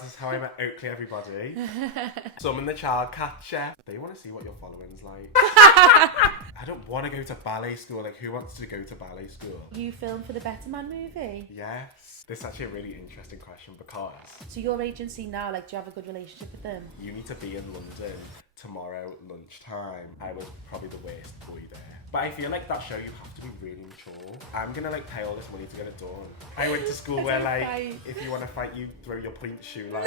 This is how I met Oakleigh, everybody. Summon the child catcher. They want to see what your following's like. I don't want to go to ballet school. Like, who wants to go to ballet school? You filmed for the Better Man movie? Yes. This is actually a really interesting question because... So your agency now, like, do you have a good relationship with them? You need to be in London tomorrow lunchtime. I was probably the worst boy there. But I feel like that show you have to be really mature. I'm gonna like pay all this money to get it done. I went to school where like if you want to fight you throw your point shoe like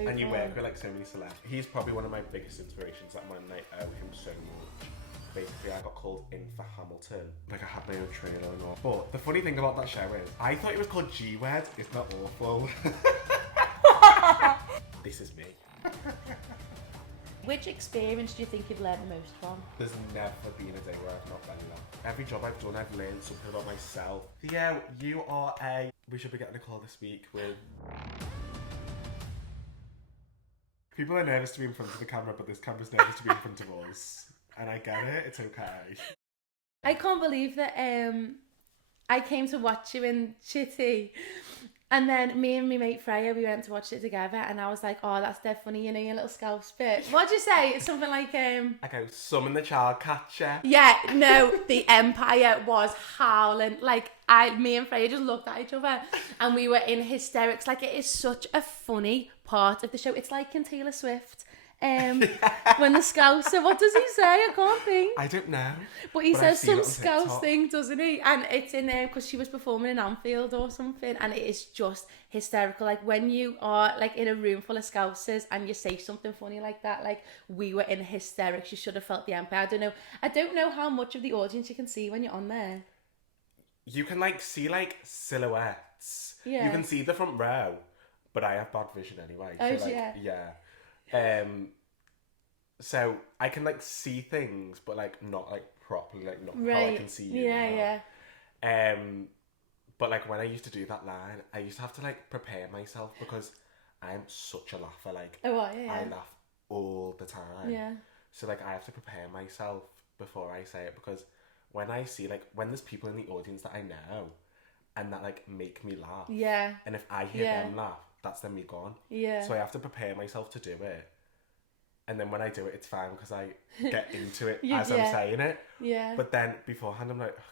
and you work with like so many celebs. He's probably one of my biggest inspirations. That man, I owe him so much. Basically, I got called in for Hamilton. Like I had my own trailer and all. But the funny thing about that show is I thought it was called G-Wed. It's not awful. This is me. Which experience do you think you've learned the most from? There's never been a day where I've not belly laughed. Every job I've done, I've learned something about myself. Theo, you are a... We should be getting a call this week with... People are nervous to be in front of the camera, but this camera's nervous to be in front of us. And I get it, it's okay. I can't believe that I came to watch you in Chitty. And then me and my mate Freya, we went to watch it together, and I was like, oh, that's dead funny, you know, your little scouse bit. What'd you say? It's something like, I go, summon the child catcher. Yeah, no, the Empire was howling. Like, me and Freya just looked at each other, and we were in hysterics. Like, it is such a funny part of the show. It's like in Taylor Swift. When the Scouser, what does he say? I can't think. I don't know. But he says some Scouse thing, doesn't he? And it's in there because she was performing in Anfield or something, and it is just hysterical. Like when you are like in a room full of Scousers and you say something funny like that, like we were in hysterics. You should have felt the Empire. I don't know how much of the audience you can see when you're on there. You can like see like silhouettes. Yeah. You can see the front row, but I have bad vision anyway. Oh, so, like, yeah. So I can like see things, but like not like properly, like not right. how I can see you. Yeah. But like when I used to do that line, I used to have to like prepare myself because I'm such a laugher. Like yeah. I laugh all the time. Yeah. So like I have to prepare myself before I say it because when I see like when there's people in the audience that I know and that like make me laugh. Yeah. And if I hear them laugh, that's then me gone. Yeah. So I have to prepare myself to do it. And then when I do it, it's fine because I get into it as I'm saying it. Yeah. But then beforehand, I'm like, okay,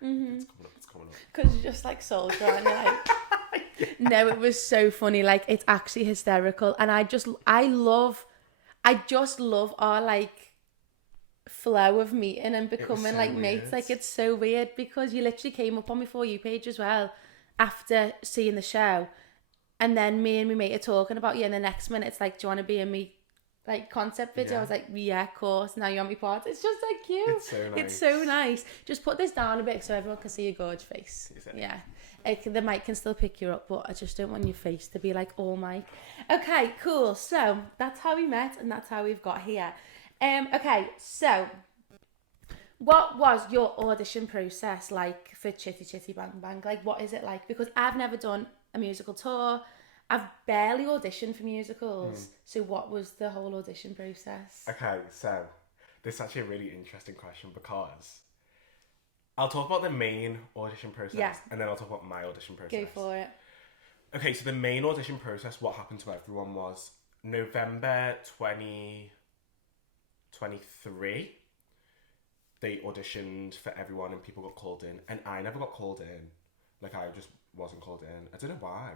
brilliant. It's coming up. Because you're just like soldier and you're like... No, it was so funny. Like, it's actually hysterical. And I just love our like flow of meeting and becoming so like mates. Like, it's so weird because you literally came up on my For You page as well after seeing the show. And then me and my mate are talking about you, and the next minute it's like, do you want to be in me like concept video? I was like, yeah, of course. Now you're on my part. It's just like cute. It's so nice. It's so nice. Just put this down a bit so everyone can see your gorgeous face. Yeah. The mic can still pick you up, but I just don't want your face to be like all mic. Okay, cool. So that's how we met, and that's how we've got here. Okay, so what was your audition process like for Chitty Chitty Bang Bang? Like, what is it like? Because I've never done a musical tour. I've barely auditioned for musicals. So what was the whole audition process? Okay, so this is actually a really interesting question because I'll talk about the main audition process and then I'll talk about my audition process. Go for it. Okay, so the main audition process, what happened to everyone was November 2023. They auditioned for everyone and people got called in, and I never got called in. Like, I just wasn't called in. I don't know why.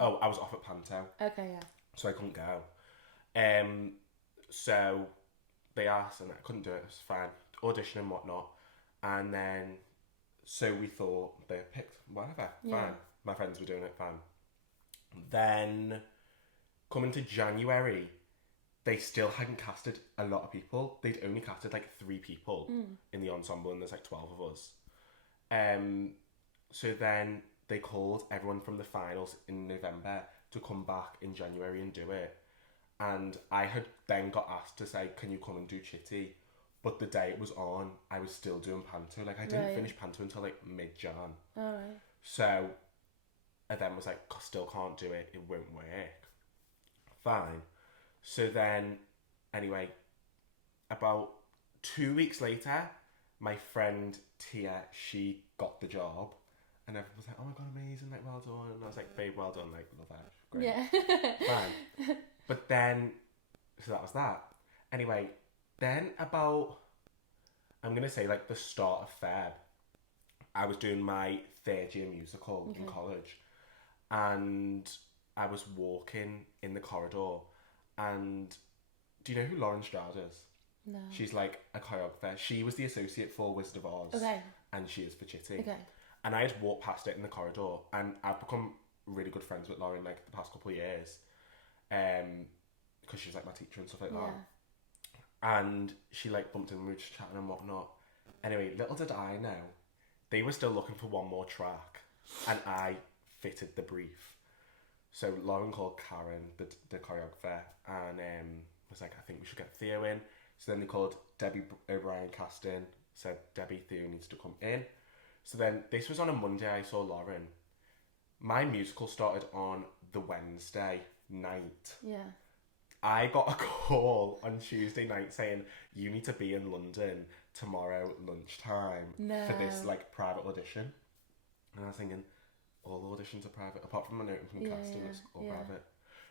Oh, I was off at Panto. Okay, yeah. So I couldn't go. So they asked and I couldn't do it. It was fine. Audition and whatnot. And then, so we thought they picked whatever. Fine. My friends were doing it, fine. Then, coming to January, they still hadn't casted a lot of people. They'd only casted like 3 people in the ensemble, and there's like 12 of us. So then they called everyone from the finals in November to come back in January and do it. And I had then got asked to say, can you come and do Chitty? But the day it was on, I was still doing Panto. Like, I didn't finish Panto until like mid-Jan. Alright. So I then was like, still can't do it. It won't work. Fine. So then, anyway, about 2 weeks later, my friend Tia, she got the job. And everyone was like, oh my god, amazing, like, well done. And I was like, babe, well done, like, love it. Great. Yeah. Fine. But then, so that was that. Anyway, then about, I'm going to say like the start of Feb, I was doing my third year musical in college. And I was walking in the corridor. And do you know who Lauren Stroud is? No. She's like a choreographer. She was the associate for Wizard of Oz. Okay. And she is for Chitty. Okay. And I had walked past it in the corridor, and I've become really good friends with Lauren like the past couple of years, because she's like my teacher and stuff like that. And she like bumped in, we were just chatting and whatnot. Anyway, little did I know, they were still looking for one more track, and I fitted the brief. So Lauren called Karen, the choreographer, and was like, I think we should get Theo in. So then they called Debbie O'Brien casting, said Debbie, Theo needs to come in. So then, this was on a Monday, I saw Lauren. My musical started on the Wednesday night. Yeah. I got a call on Tuesday night saying, you need to be in London tomorrow lunchtime for this like private audition. And I was thinking, all auditions are private, apart from a note from casting, it's all private.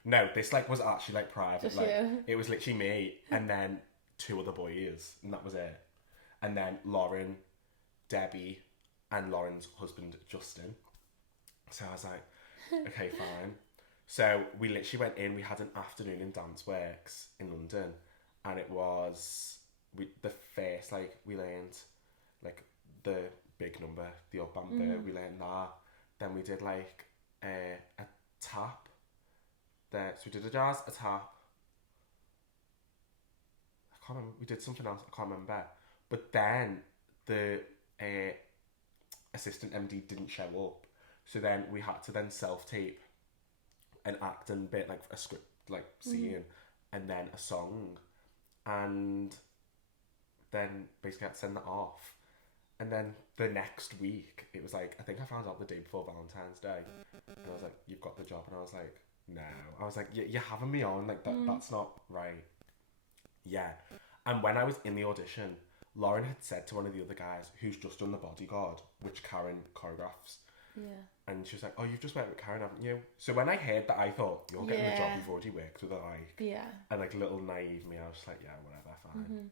No, this like was actually like private. Just like you. It was literally me and then 2 other boys, and that was it. And then Lauren, Debbie, and Lauren's husband, Justin. So I was like, okay, fine. So we literally went in, we had an afternoon in Dance Works in London, and it was, the first, like, we learned, like, the big number, the up band bit, we learned that. Then we did, like, a tap. So we did a jazz, a tap. I can't remember, we did something else, I can't remember. But then the assistant MD didn't show up, so then we had to then self-tape an act and bit, like a script, like scene, and then a song, and then basically I had to send that off. And then the next week it was like, I think I found out the day before Valentine's Day, and I was like, you've got the job. And I was like, no, I was like, you're having me on, like that's not right. Yeah. And when I was in the audition, Lauren had said to one of the other guys who's just done The Bodyguard, which Karen choreographs. Yeah. And she was like, oh, you've just worked with Karen, haven't you? So when I heard that, I thought, you're getting the job you've already worked with her, like. Yeah. And like little naive me, I was just like, yeah, whatever, fine.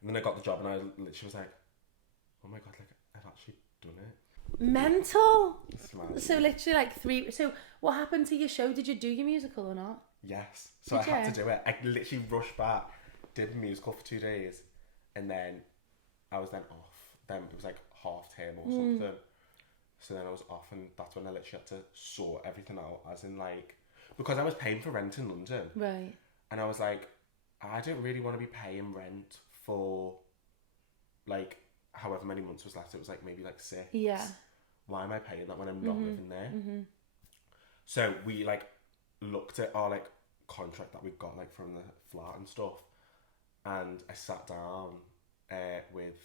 And then I got the job and I literally was like, oh my God, like, I've actually done it. Mental! So literally like so what happened to your show? Did you do your musical or not? Yes. So I had to do it. I literally rushed back, did the musical for 2 days, and then I was then off. Then it was like half term or something. So then I was off, and that's when I literally had to sort everything out, as in like, because I was paying for rent in London. Right. And I was like, I don't really want to be paying rent for like however many months was left. It was like maybe like 6. Yeah. Why am I paying that when I'm not living there? So we like looked at our like contract that we got like from the flat and stuff, and I sat down with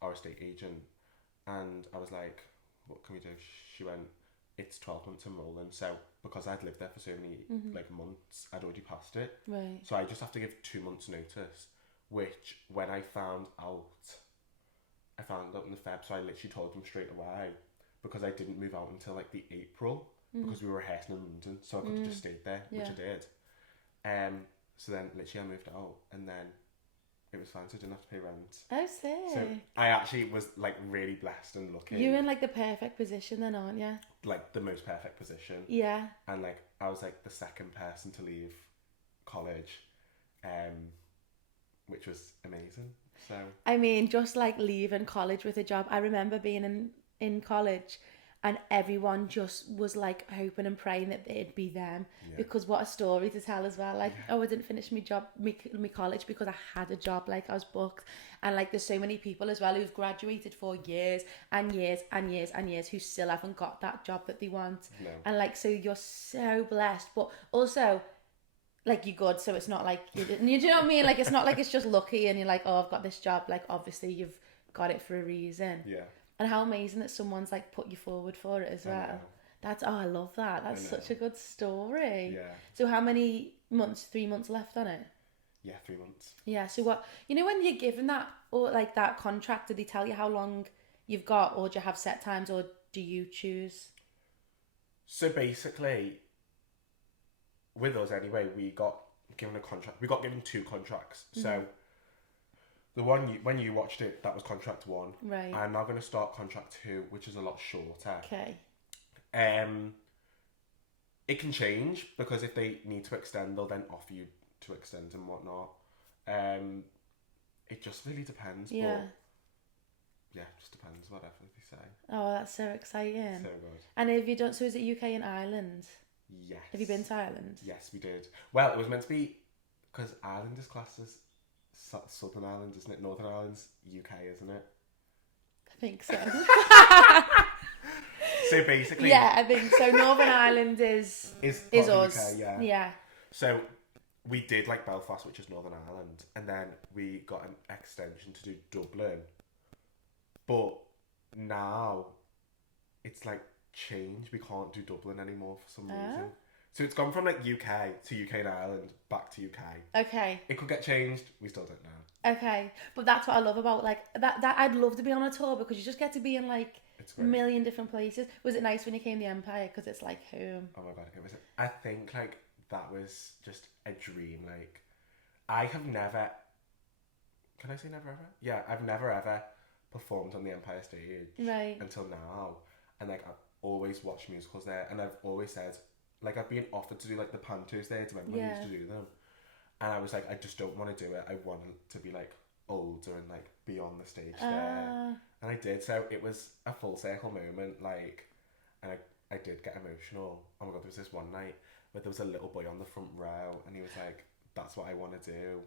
our estate agent, and I was like, what can we do? She went, it's 12 months and rolling. So because I'd lived there for so many like months, I'd already passed it. Right. So I just have to give 2 months notice, which when I found out in the Feb, so I literally told them straight away, because I didn't move out until like the April, because we were rehearsing in London, so I could have just stayed there, which I did. So then literally I moved out, and then it was fine, so I didn't have to pay rent. Oh, sick. So I actually was like really blessed and lucky. You're in like the perfect position then, aren't you? Like the most perfect position. Yeah. And like I was like the second person to leave college, which was amazing. So I mean, just like leaving college with a job. I remember being in college, and everyone just was like hoping and praying that it'd be them, because what a story to tell as well. Like, oh, I didn't finish my college because I had a job, like I was booked. And like there's so many people as well who've graduated for years and years and years and years who still haven't got that job that they want. No. And like, so you're so blessed, but also like you're good, so it's not like you didn't, you know what I mean? Like it's not like it's just lucky and you're like, oh, I've got this job. Like obviously you've got it for a reason. Yeah. And how amazing that someone's like put you forward for it as well. That's, I love that. That's such a good story. Yeah. So how many months? 3 months left on it? Yeah, 3 months. Yeah. So what, you know, when you're given that, or like that contract, do they tell you how long you've got, or do you have set times, or do you choose? So basically, with us anyway, we got given a contract. We got given 2 contracts. So the one when you watched it, that was contract 1. Right. I'm now going to start contract 2, which is a lot shorter. Okay. It can change because if they need to extend, they'll then offer you to extend and whatnot. It just really depends. Yeah. But yeah, it just depends, whatever they say. Oh, that's so exciting. So good. And have you done, so is it UK and Ireland? Yes. Have you been to Ireland? Yes, we did. Well, it was meant to be, because Ireland is classed as Southern Ireland, isn't it? Northern Ireland's UK, isn't it? I think so. So basically... Yeah, I think so. Northern Ireland is us. UK, yeah. Yeah. So we did like Belfast, which is Northern Ireland, and then we got an extension to do Dublin. But now it's like changed. We can't do Dublin anymore for some reason. So it's gone from like UK to UK and Ireland back to UK. Okay. It could get changed. We still don't know. Okay, but that's what I love about like that. I'd love to be on a tour because you just get to be in like a million different places. Was it nice when you came to the Empire? Because it's like home. Oh my god, it was. I think like that was just a dream. Like I have never. Can I say never ever? Yeah, I've never ever performed on the Empire stage until now, and like I've always watched musicals there, and I've always said like I've been offered to do like the pantos there to remember I used to do them, and I was like I just don't want to do it. I want to be like older and like be on the stage there, and I did. So it was a full circle moment, like, and I did get emotional. Oh my god, there was this one night where there was a little boy on the front row, and he was like, "That's what I want to do,"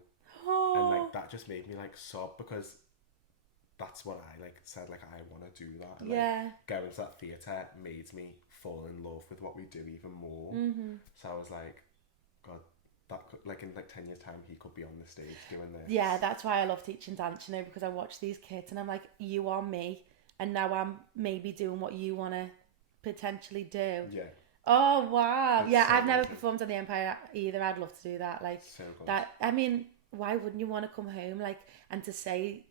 and like that just made me like sob because that's what I like said, like I want to do that. And, like, going to that theatre made me fall in love with what we do even more. So I was like, God, that could, like in like 10 years time he could be on the stage doing this. Yeah, that's why I love teaching dance, you know, because I watch these kids and I'm like, you are me, and now I'm maybe doing what you want to potentially do. Yeah. Oh wow. It's yeah, so I've never good. performed on the Empire either. I'd love to do that. Like So good. that. I mean, why wouldn't you want to come home like and to say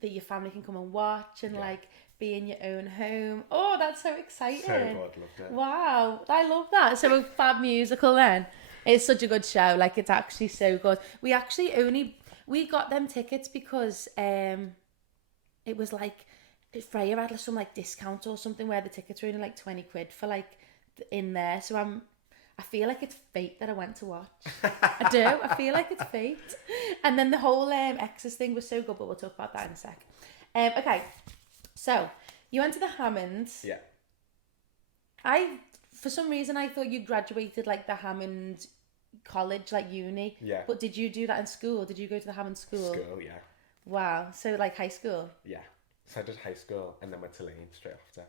that your family can come and watch and like be in your own home? Oh, that's so exciting. So good, loved it. Wow, I love that. So a fab musical then. It's such a good show. Like it's actually so good. We actually we got them tickets because it was like Freya had some like discount or something where the tickets were only like 20 quid for like in there. So I feel like it's fate that I went to watch. I do. I feel like it's fate. And then the whole Exes thing was so good, but we'll talk about that in a sec. Okay, so you went to the Hammonds. Yeah. For some reason, I thought you graduated like the Hammond college, like uni. Yeah. But did you do that in school? Did you go to the Hammond school? School, yeah. Wow. So like high school? Yeah. So I did high school and then went to Lane straight after.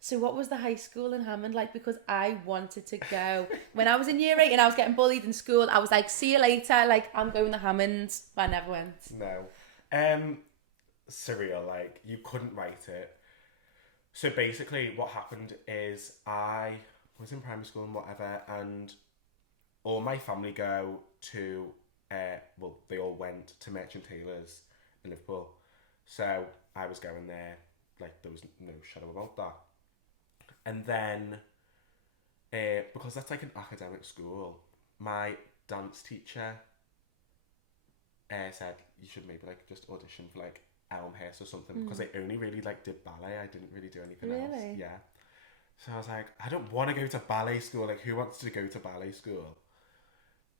So what was the high school in Hammond like? Because I wanted to go. When I was in year 8 and I was getting bullied in school, I was like, see you later. Like, I'm going to Hammond. But I never went. No. Surreal. Like, you couldn't write it. So basically what happened is I was in primary school and whatever, and all my family go to, well, they all went to Merchant Taylors in Liverpool. So I was going there. Like, there was no shadow about that. And then, because that's like an academic school, my dance teacher said you should maybe like just audition for like Elmhurst or something, because I only really like did ballet. I didn't really do anything else. Yeah. So I was like, I don't want to go to ballet school. Like, who wants to go to ballet school?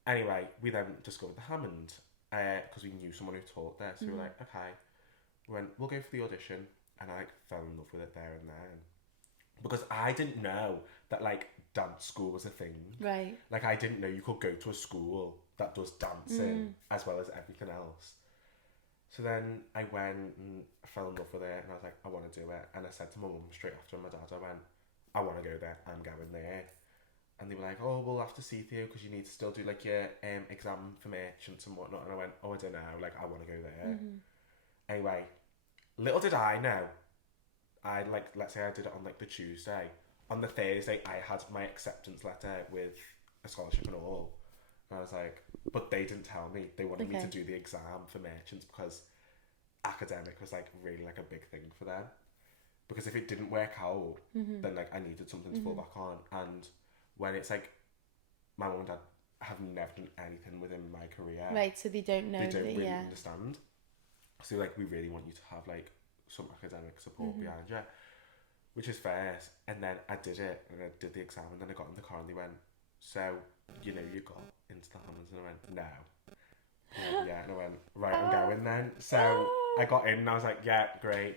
Anyway, we then just go to the Hammond because we knew someone who taught there. So we were like, okay, we'll go for the audition. And I like fell in love with it there and then. Because I didn't know that like dance school was a thing. Right. Like I didn't know you could go to a school that does dancing as well as everything else. So then I went and fell in love with it and I was like, I want to do it. And I said to my mum straight after my dad, I went, I want to go there, I'm going there. And they were like, oh, we'll have to see Theo because you need to still do like your exam for merchants and whatnot. And I went, oh, I don't know, like I want to go there. Anyway, little did I know, let's say I did it on like the Tuesday. On the Thursday, I had my acceptance letter with a scholarship and all. And I was like, but they didn't tell me. They wanted me to do the exam for merchants because academic was like really like a big thing for them. because if it didn't work out, then like I needed something to fall back on. And when it's like my mum and dad have never done anything within my career, right? So they don't know. They don't really yeah. understand. So like we really want you to have like some academic support behind you, which is fair. And then I did it, and I did the exam, and then I got in the car, and they went, "So you know you got into the Hammonds?" And I went, "No." Yeah, and I went, "Right, I'm going then." So I got in, and I was like, "Yeah, great."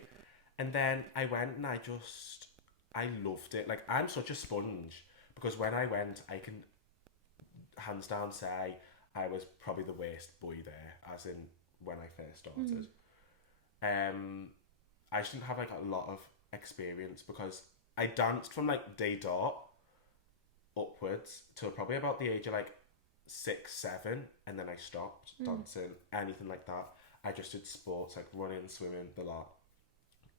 And then I went, and I loved it. Like, I'm such a sponge, because when I went, I can hands down say I was probably the worst boy there, as in when I first started. I just didn't have like a lot of experience, because I danced from like day dot upwards to probably about the age of like 6, 7, and then I stopped dancing, anything like that. I just did sports like running, swimming, the lot.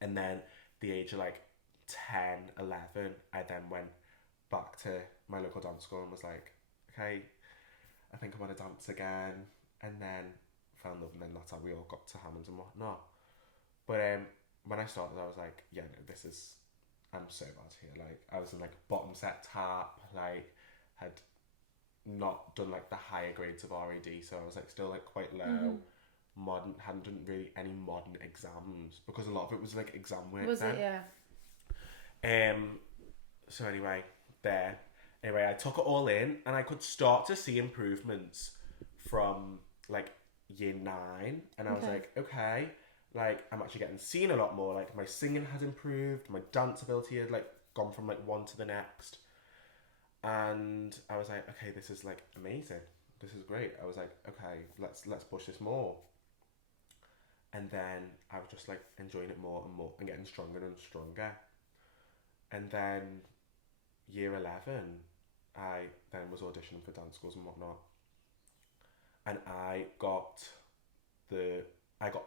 And then the age of like 10, 11, I then went back to my local dance school and was like, okay, I think I want to dance again. And then fell in love, and then that's how we all got to Hammonds and whatnot. But when I started, I was like, yeah, no, I'm so bad here. Like, I was in like bottom set tap, like had not done like the higher grades of RAD, so I was like still like quite low. Modern, hadn't done really any modern exams, because a lot of it was like exam work. Was then. it? Yeah. So anyway, I took it all in, and I could start to see improvements from like year 9, and I was like, okay, like I'm actually getting seen a lot more. Like my singing had improved, my dance ability had like gone from like one to the next, and I was like, okay, this is like amazing. This is great. I was like, okay, let's push this more. And then I was just like enjoying it more and more, and getting stronger and stronger. And then year 11, I then was auditioning for dance schools and whatnot, and I got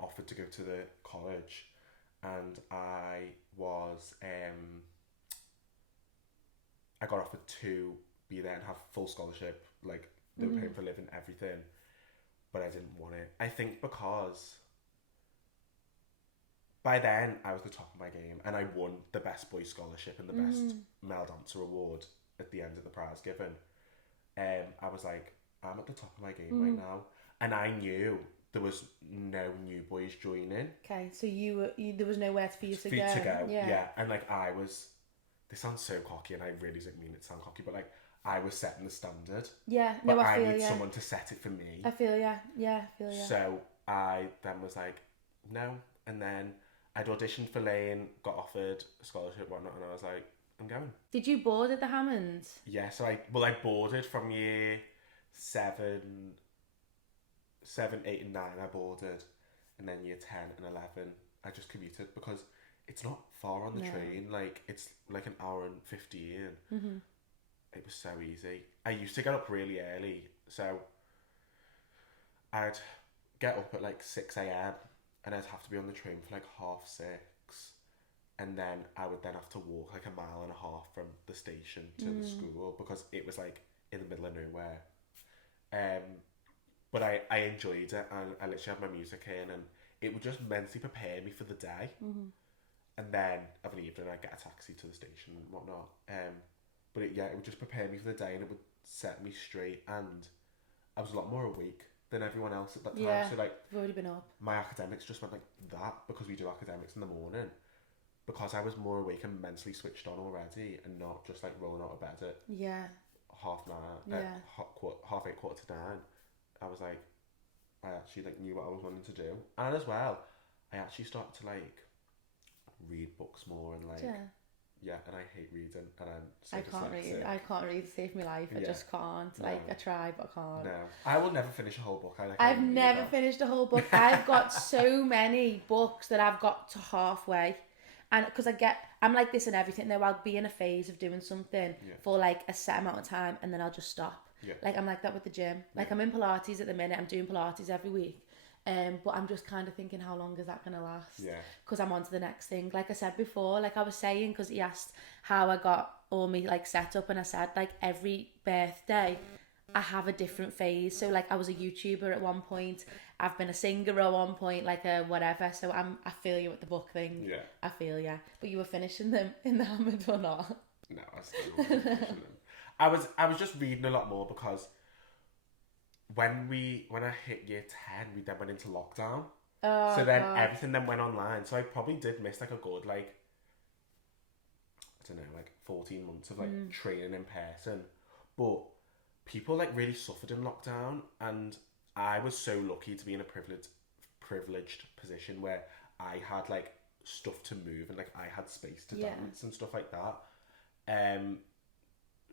offered to go to the college, and I got offered to be there and have full scholarship, like they were paying for living, everything, but I didn't want it. I think because by then I was the top of my game, and I won the best boy scholarship and the best male dancer award at the end of the prize given. I was like, I'm at the top of my game right now, and I knew there was no new boys joining. Okay, so there was nowhere for you to go. Yeah. And like this sounds so cocky, and I really don't mean it to sound cocky, but like I was setting the standard. Yeah, no, but I need someone to set it for me. I feel yeah. So I then was like, no, and then I'd auditioned for Lane, got offered a scholarship, whatnot, and I was like, I'm going. Did you board at the Hammonds? Yeah, so I boarded from year 7, 8 and 9 I boarded, and then year 10 and 11 I just commuted, because it's not far on the train, like it's like an hour and 15. It was so easy. I used to get up really early, so I'd get up at like 6 a.m. and I'd have to be on the train for like 6:30, and then I would then have to walk like 1.5 miles from the station to the school, because it was like in the middle of nowhere. But I enjoyed it, and I literally had my music in, and it would just mentally prepare me for the day. And then of an evening I'd get a taxi to the station and whatnot. But it would just prepare me for the day, and it would set me straight, and I was a lot more awake than everyone else at that time. Yeah, so like, you've already been up. My academics just went like that, because we do academics in the morning. Because I was more awake and mentally switched on already, and not just like rolling out of bed at 8:30, 8:45. I was like, I actually like knew what I was wanting to do, and as well, I actually started to like read books more, and like and I hate reading, and I'm so dyslexic. I can't read to save my life. I just can't. No. Like I try, but I can't. No, I will never finish a whole book. I've never finished a whole book. I've got so many books that I've got to halfway. And because I'm like this in everything though, I'll be in a phase of doing something for like a set amount of time, and then I'll just stop. Like I'm like that with the gym. Like I'm in Pilates at the minute, I'm doing Pilates every week. But I'm just kind of thinking, how long is that going to last? Because I'm on to the next thing. Like I said before, like I was saying, because he asked how I got all me like set up, and I said like every birthday I have a different phase. So like I was a YouTuber at one point. I've been a singer at one point, like a whatever. So I feel you with the book thing. Yeah. I feel you. But you were finishing them in the Hammond or not? No, I still wasn't finishing them. I was just reading a lot more because when I hit year 10, we then went into lockdown. Oh, so then God. everything then went online. So I probably did miss like a good like, I don't know, like 14 months of like training in person. But people like really suffered in lockdown, and I was so lucky to be in a privileged position where I had like stuff to move and like I had space to dance and stuff like that.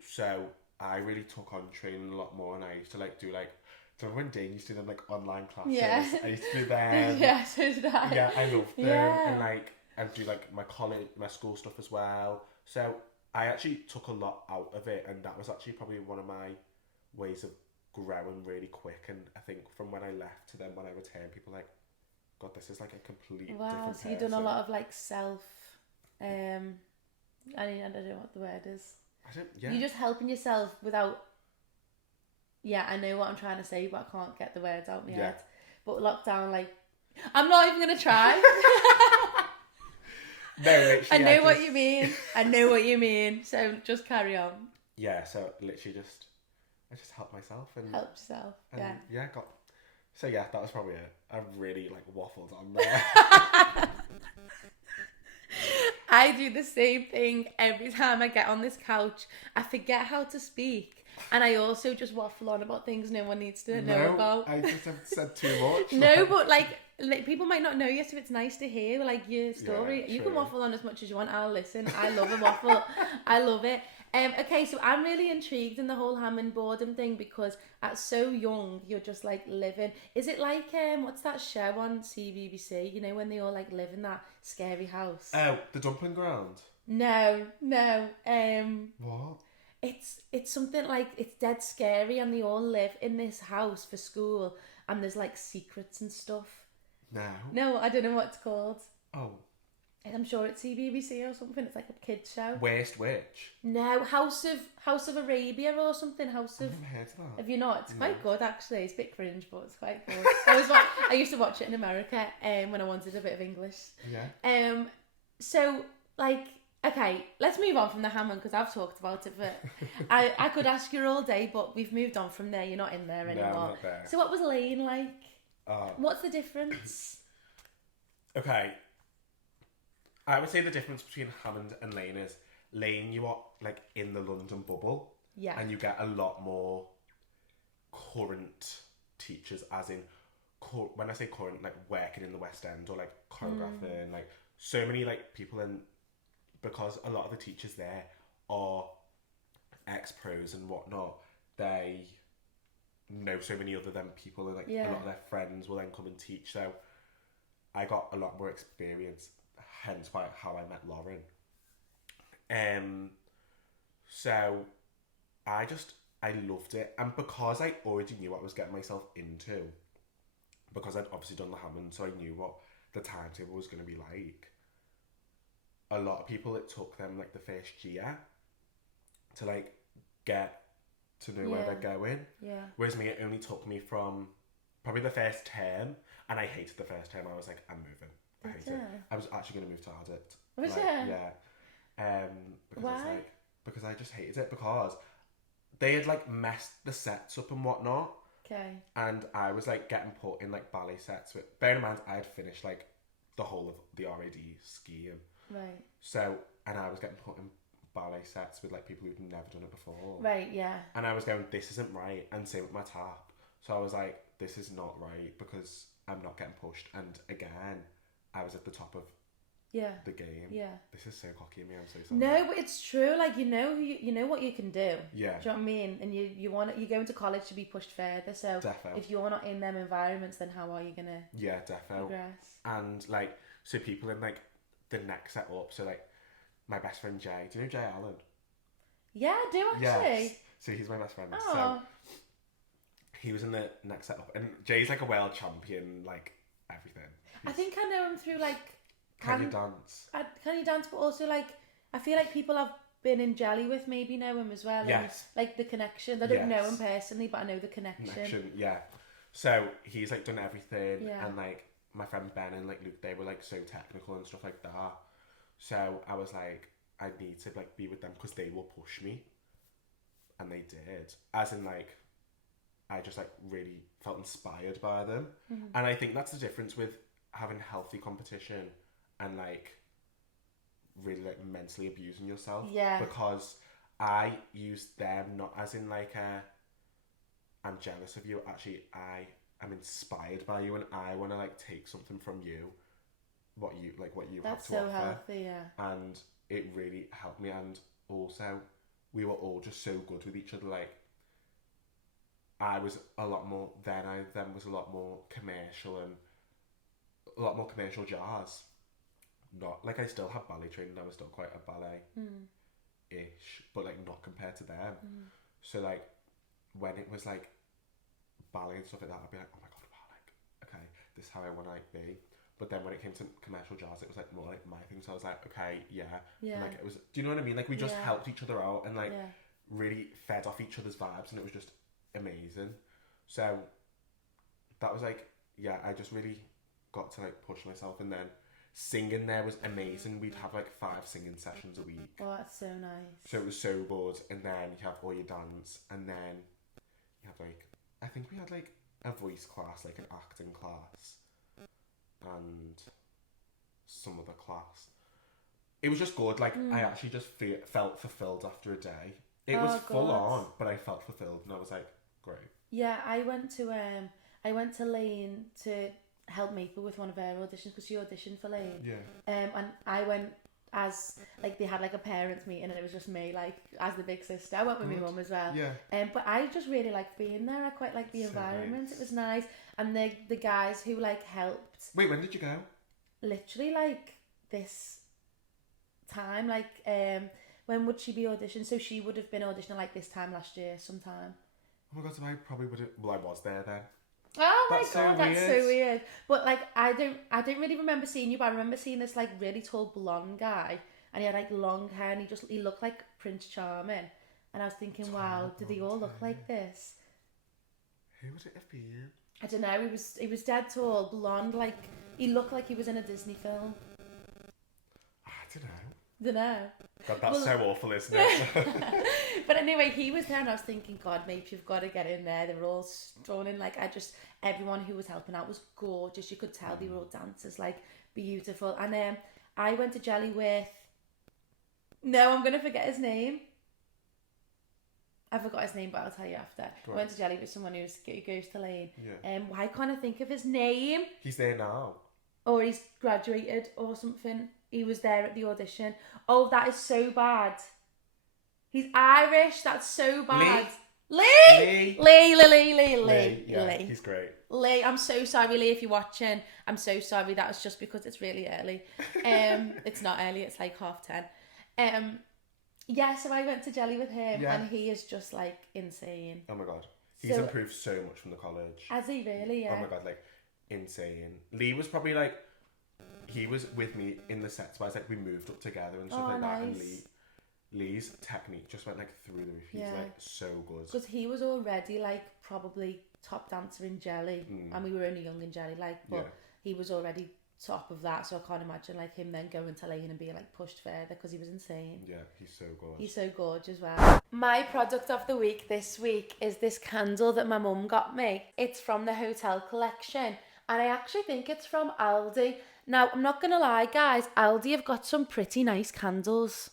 So I really took on training a lot more, and I used to like do like, do you remember when Dane used to do them like online classes? Yeah. I used to do them. Yeah, so did I. Yeah, I loved them. Yeah. And like I'd do like my college, my school stuff as well. So I actually took a lot out of it, and that was actually probably one of my ways of growing really quick. And I think from when I left to then when I returned, people were like, God, this is like a complete different So you've done a lot of like self I don't know what the word is. Yeah. You're just helping yourself without. Yeah, I know what I'm trying to say, but I can't get the words out of my head. But lockdown, like, I'm not even gonna try. No, literally, I know what you mean. I know what you mean. So just carry on. Yeah, so literally I just helped myself and help yourself. And yeah. So yeah, that was probably it. I really like waffled on there. I do the same thing every time I get on this couch. I forget how to speak, and I also just waffle on about things no one needs to know about. I just have said too much. No, but like people might not know you, so it's nice to hear like your story. Yeah, you can waffle on as much as you want. I'll listen. I love a waffle. I love it. Okay, so I'm really intrigued in the whole Hammond boredom thing because at so young you're just like living. Is it like what's that show on CBBC? You know when they all like live in that scary house? Oh, the dumpling ground. No. What? It's something like it's dead scary, and they all live in this house for school, and there's like secrets and stuff. No, I don't know what it's called. Oh. I'm sure it's CBBC or something. It's like a kids show. Waste Witch. No, House of Arabia or something. I've never heard of that. Have you not? It's quite good actually. It's a bit cringe, but it's quite good. I used to watch it in America when I wanted a bit of English. Yeah. So like, okay, let's move on from the Hammond because I've talked about it. But I could ask you all day, but we've moved on from there. You're not in there anymore. No, I'm not there. So what was Lane like? What's the difference? Okay. I would say the difference between Hammond and Lane is Lane, you are like in the London bubble. Yeah. And you get a lot more current teachers, as in, when I say current, like working in the West End or like choreographing, like so many like people in, because a lot of the teachers there are ex-pros and whatnot, they know so many other than people, and like a lot of their friends will then come and teach. So I got a lot more experience. Hence how I met Lauren. So I loved it, and because I already knew what I was getting myself into, because I'd obviously done the Hammond, so I knew what the timetable was going to be like. A lot of people, it took them like the first year to like get to know where they're going. Yeah. Whereas me, it only took me from probably the first term, and I hated the first term. I was like, I'm moving. I hate it. I was actually going to move to Ardit. Was it? Yeah. Because why? Because I just hated it, because they had like messed the sets up and whatnot. Okay. And I was like getting put in like ballet sets with, bearing in mind I had finished like the whole of the RAD scheme. Right. So, and I was getting put in ballet sets with like people who'd never done it before. Right, yeah. And I was going, this isn't right. And same with my tap. So I was like, this is not right, because I'm not getting pushed. And again, I was at the top of the game. Yeah. This is so cocky of me. I'm so sorry. No, but it's true. Like you know what you can do. Yeah. Do you know what I mean? And you go into college to be pushed further. So defo. If you're not in them environments, then how are you gonna? Yeah, defo. Progress. And like, so people in like the next set up. So like, my best friend Jay. Do you know Jay Allen? Yeah, I do actually. Yes. So he's my best friend. Oh. So he was in the next setup, and Jay's like a world champion, like everything. I think I know him through like. Can you dance? Can you dance? But also like, I feel like people have been in jelly with maybe know him as well. Yes. And, like the connection. I don't know him personally, but I know the connection. Yeah. So he's like done everything, Yeah. and like my friend Ben and like Luke, they were like so technical and stuff like that. So I was like, I need to like be with them because they will push me, and they did. As in like, I just like really felt inspired by them, and I think that's the difference with having healthy competition and like really like mentally abusing yourself. Yeah. Because I used them not as in like I'm jealous of you. Actually, I am inspired by you, and I want to like take something from you, what you That's have to offer. so healthy, yeah. And it really helped me. And also, we were all just so good with each other. Like, I was a lot more then. I then was a lot more commercial and a lot more commercial jars. Not like I still had ballet training. I was still quite a ballet-ish, but like not compared to them. So like when it was like ballet and stuff like that, I'd be like, oh my god, wow, like okay, this is how I want to like be. But then when it came to commercial jars, it was like more like my thing. So I was like, okay, yeah. And, like it was. Do you know what I mean? Like we just helped each other out and like really fed off each other's vibes, and it was just amazing. So that was like, yeah, I just really got to like push myself, and then singing there was amazing. We'd have like 5 singing sessions a week. Oh, that's so nice. So it was so good. And then you have all your dance, and then you have like, I think we had like a voice class, like an acting class, and some other class. It was just good. Like I actually just felt fulfilled after a day. It was full on, but I felt fulfilled, and I was like, great. Yeah, I went to Lane to help Maple with one of her auditions because she auditioned for Lane. Yeah. And I went as like they had like a parents meeting, and it was just me like as the big sister. I went with my mum as well. Yeah. But I just really liked being there. I quite liked the environment. Nice. It was nice, and the guys who like helped. Wait, when did you go? Literally like this time, like when would she be auditioning? So she would have been auditioning like this time last year sometime. Oh my god, so I probably would have. Well, I was there then. Oh my god, that's so weird. But like, I don't really remember seeing you, but I remember seeing this like really tall blonde guy, and he had like long hair, and he looked like Prince Charming, and I was thinking, wow, do they all look like this? Who would it have been? I don't know. He was dead tall, blonde, like he looked like he was in a Disney film. I don't know. Dunno. God, that's so awful, isn't it? But anyway, he was there, and I was thinking, God, maybe you've got to get in there. They were all stunning. Like, everyone who was helping out was gorgeous. You could tell they were all dancers, like, beautiful. And I went to jelly with... No, I'm going to forget his name. I forgot his name, but I'll tell you after. I went to jelly with someone who goes to Lane. Yeah. Why can't I think of his name? He's there now. Or he's graduated or something. He was there at the audition. Oh, that is so bad. He's Irish. That's so bad. Lee. Yeah, he's great. Lee, I'm so sorry, Lee, if you're watching. I'm so sorry. That was just because it's really early. It's not early. It's like 10:30. Yeah, so I went to jelly with him, and he is just like insane. Oh my god, he's improved so much from the college. Has he really? Yeah. Oh my god, like insane. Lee was probably like, he was with me in the sets, where we moved up together and stuff like that, and Lee's technique just went like through the roof. He's like so good. Because he was already like probably top dancer in jelly, and we were only young in jelly, like, but he was already top of that, so I can't imagine like him then going to Lane and being like pushed further, because he was insane. Yeah, he's so good. He's so gorgeous as well. My product of the week this week is this candle that my mum got me. It's from the hotel collection, and I actually think it's from Aldi. Now, I'm not gonna lie, guys, Aldi have got some pretty nice candles.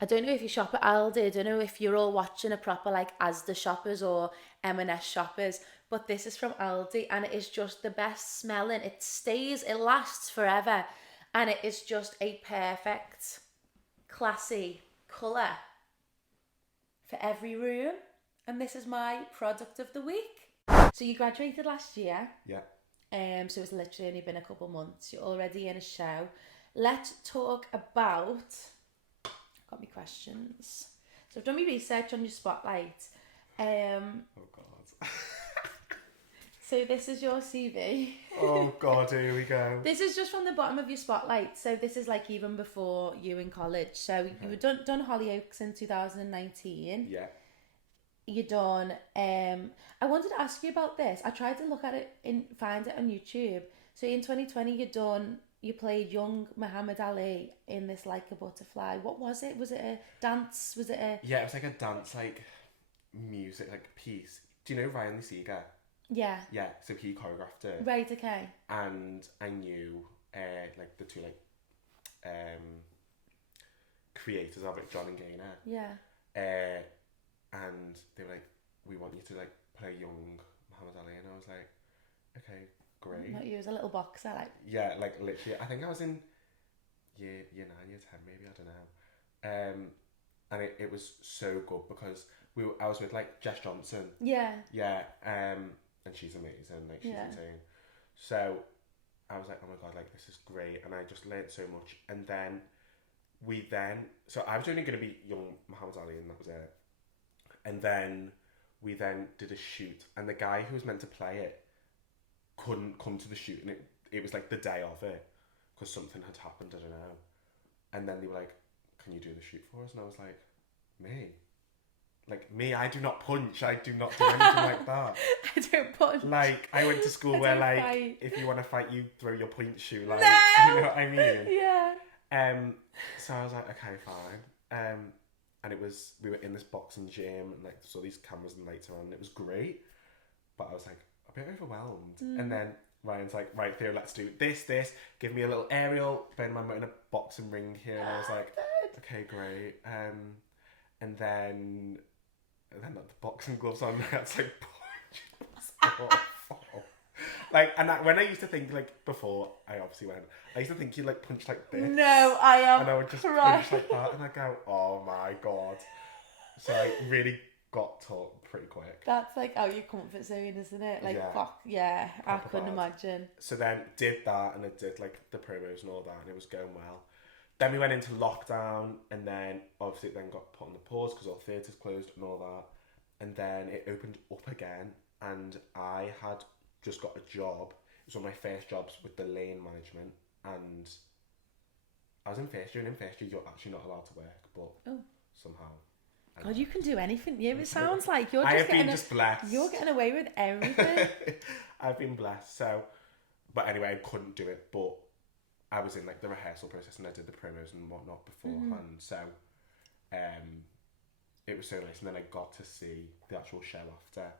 I don't know if you shop at Aldi, I don't know if you're all watching a proper like Asda shoppers or M&S shoppers, but this is from Aldi, and it is just the best smelling. It stays, it lasts forever, and it is just a perfect, classy colour for every room. And this is my product of the week. So you graduated last year. Yeah. So it's literally only been a couple months. You're already in a show. Let's talk about... Got me questions. So I've done my research on your spotlight. Oh God. So this is your CV. Oh God, here we go. This is just from the bottom of your spotlight. So this is like even before you in college. So you were done Hollyoaks in 2019. Yeah. You done. I wanted to ask you about this. I tried to look at it and find it on YouTube. So in 2020, you played young Muhammad Ali in This Like a Butterfly. What was it? Was it a dance? Was it a... Yeah, it was like a dance, like, music, like, piece. Do you know Ryan Seeger? Yeah. Yeah, so he choreographed it. Right, okay. And I knew, like, the two, like, creators of it, John and Gaynor. Yeah. And they were like, we want you to, like, play young Muhammad Ali. And I was like, okay, great. Like you was a little boxer, like... Yeah, like, literally, I think I was in year 9, year 10, maybe, I don't know. And it was so good because I was with, like, Jess Johnson. Yeah. Yeah, and she's amazing, like, she's insane. So I was like, oh my God, like, this is great. And I just learned so much. And then so I was only going to be young Muhammad Ali, and that was it. And then we did a shoot, and the guy who was meant to play it couldn't come to the shoot, and it was like the day of it because something had happened, I don't know. And then they were like, can you do the shoot for us? And I was like, me, I do not punch, I do not do anything like that. I don't punch. Like, I went to school where, like, fight. if you want to fight, you throw your point shoe, like, no! you know what I mean? Yeah. So I was like, okay, fine. And we were in this boxing gym, and like saw these cameras and lights on, and it was great. But I was like a bit overwhelmed. And then Ryan's like, right, Theo, let's do this. Give me a little aerial. Bear in mind, we're in a boxing ring here. And I was like, okay, great. And then like the boxing gloves on, that's like punch. Like, and when I used to think, like, before I obviously went, I used to think you'd, like, punch like this. No, I am. And I would just punch like that, and I'd go, oh my God. So I really got taught pretty quick. That's like your comfort zone, isn't it? Like, yeah. fuck, yeah, I couldn't bad. imagine. So then did that, and I did, like, the promos and all that, and it was going well. Then we went into lockdown, and then obviously it then got put on the pause because all theatres closed and all that. And then it opened up again, and I had just got a job. It was one of my first jobs with the lane management, and I was in first year, and in first year you're actually not allowed to work, but somehow. God, you can do anything. You. It sounds like you're just blessed. You're getting away with everything. I've been blessed. So, but anyway, I couldn't do it, but I was in like the rehearsal process, and I did the promos and whatnot beforehand. So, it was so nice, and then I got to see the actual show after.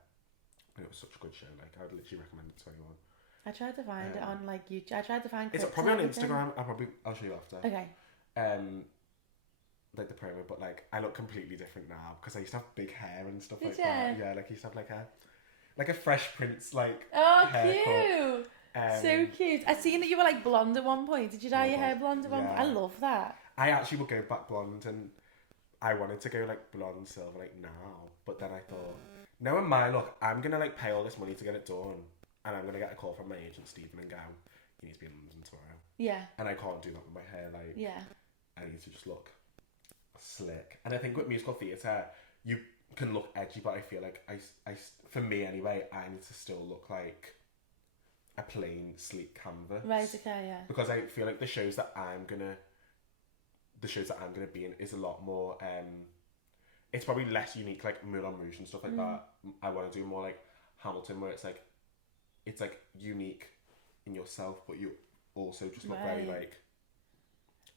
And it was such a good show. Like, I would literally recommend it to anyone. I tried to find it on like YouTube. I tried to find. It's probably on Instagram. I'll show you after. Okay. Like the promo, but like I look completely different now because I used to have big hair and stuff Did like you? that. Yeah, like I used to have like a Fresh Prince like. Oh, haircut. cute! So cute. I seen that you were like blonde at one point. Did you dye your hair blonde at one point? I love that. I actually would go back blonde, and I wanted to go like blonde silver like now, but then I thought, knowing my look, I'm gonna like pay all this money to get it done, and I'm gonna get a call from my agent Stephen and go, you need to be in London tomorrow. Yeah. And I can't do that with my hair. Like, yeah. I need to just look slick. And I think with musical theatre, you can look edgy, but I feel like I for me anyway, I need to still look like a plain, sleek canvas. Right. Okay. Yeah. Because I feel like the shows that I'm gonna be in is a lot more. It's probably less unique, like Moulin Rouge and stuff like that. I want to do more like Hamilton, where it's like unique in yourself, but you also just look very like,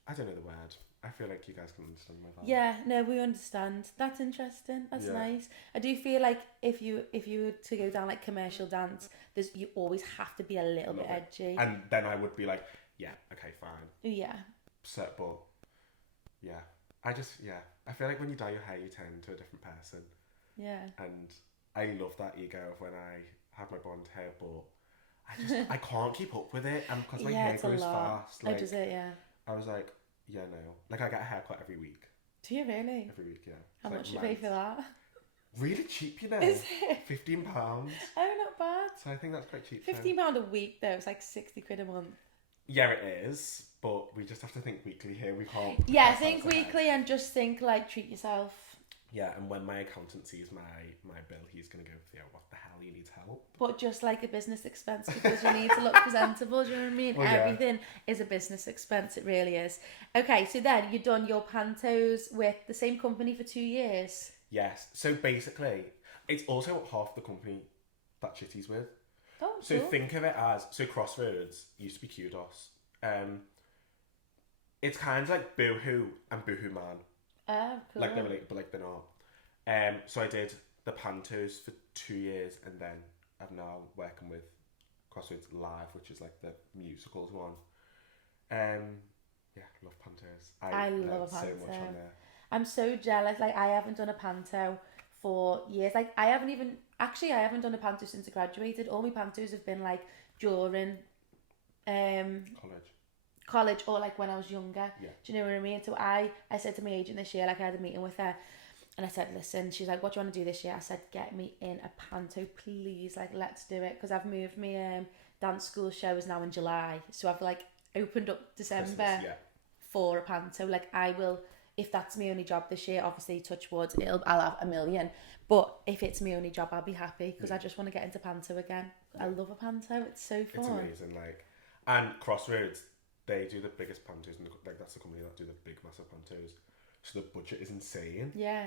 I don't know the word. I feel like you guys can understand my vibe. Yeah, no, we understand. That's interesting. That's nice. I do feel like if you were to go down like commercial dance, you always have to be a little bit edgy. And then I would be like, yeah, okay, fine. Yeah. So, but yeah, I feel like when you dye your hair, you turn into a different person. Yeah. And I love that ego of when I have my blonde hair, but I can't keep up with it, and because my hair grows fast. Like, does it? Yeah. I was like, yeah, no. Like, I get a hahaircut every week. Do you really? Every week, yeah. How much do you pay for that? Really cheap, you know. Is it? £15. Oh, not bad. So I think that's quite cheap. £15 a week, though. It's like 60 quid a month. Yeah, it is. But we just have to think weekly here. We can't. Yeah, think weekly and just think, like, treat yourself. Yeah, and when my accountant sees my bill, he's going to go, Theo, what the hell, he needs help. But just like a business expense, because you need to look presentable, do you know what I mean? Well, everything is a business expense, it really is. Okay, so then you've done your pantos with the same company for 2 years. Yes, so basically, it's also half the company that Chitty's with. Oh, so cool. Think of it as, so Crossroads used to be Kudos. It's kind of like Boohoo and Boohoo Man. Oh, cool. Like they're not. So I did the pantos for 2 years, and then I'm now working with Crossroads Live, which is like the musicals one. Yeah, love pantos. I love a panto. So much on there. I'm so jealous. Like, I haven't done a panto for years. Like, I haven't done a panto since I graduated. All my pantos have been like during college or like when I was younger. Yeah. Do you know what I mean? So I said to my agent this year, like I had a meeting with her, and I said, listen, she's like, what do you want to do this year? I said, get me in a panto, please. Like, let's do it. Because I've moved my dance school shows now in July. So I've like opened up December Christmas, for a panto. Like, I will, if that's my only job this year, obviously touch wood, I'll have a million. But if it's my only job, I'll be happy because I just want to get into panto again. I love a panto. It's so fun. It's amazing. Like, and Crossroads, they do the biggest pantos, and like that's the company that do the big massive pantos. So the budget is insane. Yeah.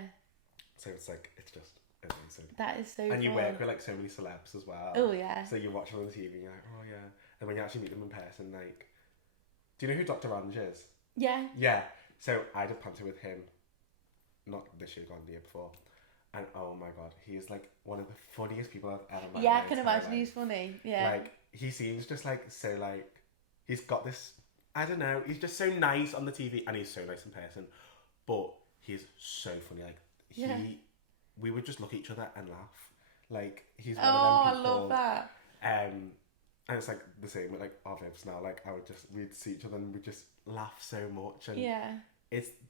So it's just amazing. That is so. And fun. you work with like so many celebs as well. Oh yeah. So you watch them on the TV, and you're like, oh yeah. And when you actually meet them in person, like, do you know who Dr. Ange is? Yeah. Yeah. So I did panto with him, not this year, gone the year before. And oh my god, he is like one of the funniest people I've ever met. Yeah, I can imagine he's funny. Yeah. Like, he seems just like so like, he's got this, I don't know, he's just so nice on the TV, and he's so nice in person, but he's so funny. Like, we would just look at each other and laugh. Like, he's one of them people. I love that. And it's like the same with like our vibes now. Like, we'd see each other and we'd just laugh so much. And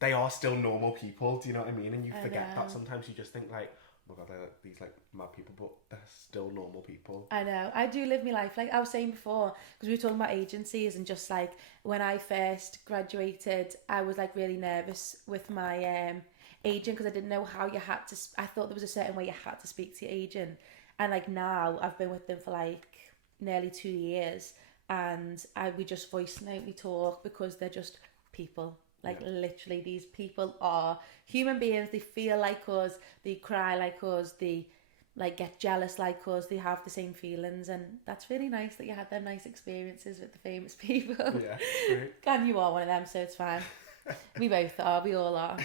they are still normal people, do you know what I mean? And you forget that sometimes. You just think like, oh my god, they're like these like mad people, but they're still normal people. I know. I do live my life. Like I was saying before, because we were talking about agencies, and just like when I first graduated, I was like really nervous with my agent because I didn't know how you had to. I thought there was a certain way you had to speak to your agent, and like now I've been with them for like nearly 2 years, and we just voice note, we talk, because they're just people. Like, literally, these people are human beings. They feel like us. They cry like us. They, like, get jealous like us. They have the same feelings. And that's really nice that you had them nice experiences with the famous people. Yeah, great. And you are one of them, so it's fine. We both are. We all are.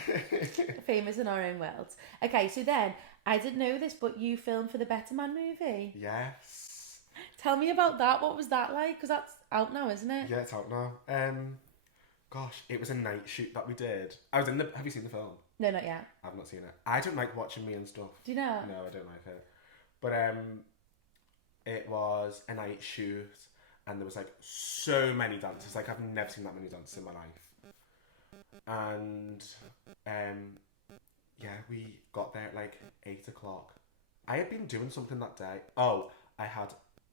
Famous in our own worlds. Okay, so then, I didn't know this, but you filmed for the Better Man movie. Yes. Tell me about that. What was that like? Because that's out now, isn't it? Yeah, it's out now. Gosh, it was a night shoot that we did. Have you seen the film? No, not yet. I've not seen it. I don't like watching me and stuff. Do you know? No, I don't like it. But it was a night shoot, and there was like so many dancers. Like, I've never seen that many dancers in my life. And yeah, we got there at like 8 o'clock. I had been doing something that day.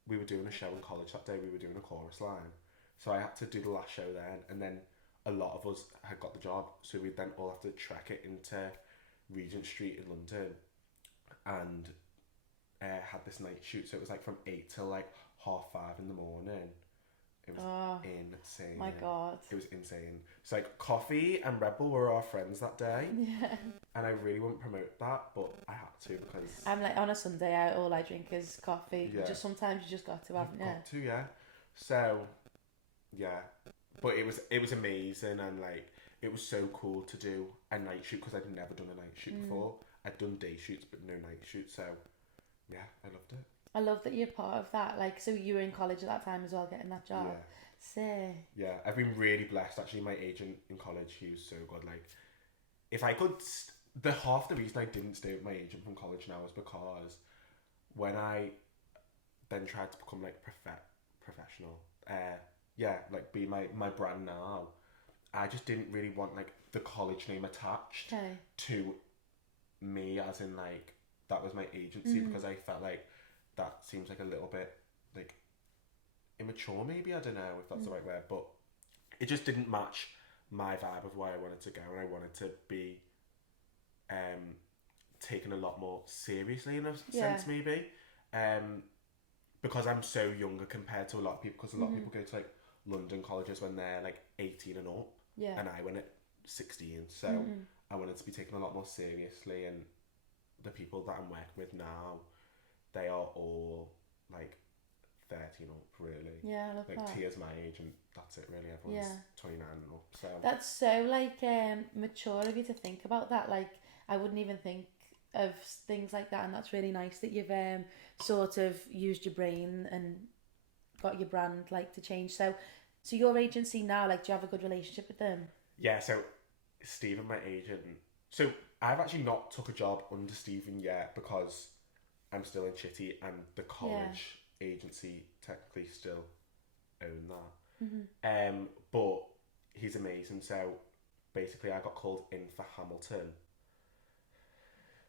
We were doing a show in college that day. We were doing a chorus line. So I had to do the last show then, and then a lot of us had got the job, so we'd then all have to trek it into Regent Street in London, and had this night shoot. So it was like from 8 till like 5:30 in the morning. It was insane. My god. It was insane. So like, Coffee and Red Bull were our friends that day. Yeah. And I really wouldn't promote that, but I had to because I'm like, on a Sunday, all I drink is coffee. Yeah. Just sometimes you just got to, haven't you? Got to, yeah. So, yeah. But it was amazing, and like, it was so cool to do a night shoot because I'd never done a night shoot before. I'd done day shoots but no night shoots, so yeah, I loved it. I love that you're part of that. Like, so you were in college at that time as well, getting that job. Sick. Yeah, I've been really blessed. Actually, my agent in college, he was so good. Like, if I could, half the reason I didn't stay with my agent from college now is because when I then tried to become like professional, like be my brand now, I just didn't really want like the college name attached to me, as in like that was my agency, because I felt like that seems like a little bit like immature, maybe. I don't know if that's the right word, but it just didn't match my vibe of where I wanted to go, and I wanted to be taken a lot more seriously in a sense, maybe. Because I'm so younger compared to a lot of people, because a lot of people go to like London colleges when they're like 18 and up, and I went at 16, so I wanted to be taken a lot more seriously, and the people that I'm working with now, they are all like 13 up, really. Yeah, I love like that. Tia's my age, and that's it, really. Everyone's 29 and up, so that's so like mature of you to think about that. Like, I wouldn't even think of things like that, and that's really nice that you've sort of used your brain and got your brand like to change. So your agency now, like, do you have a good relationship with them? Yeah, so Stephen, my agent, so I've actually not took a job under Stephen yet because I'm still in Chitty, and the college agency technically still own that. But he's amazing. So basically I got called in for Hamilton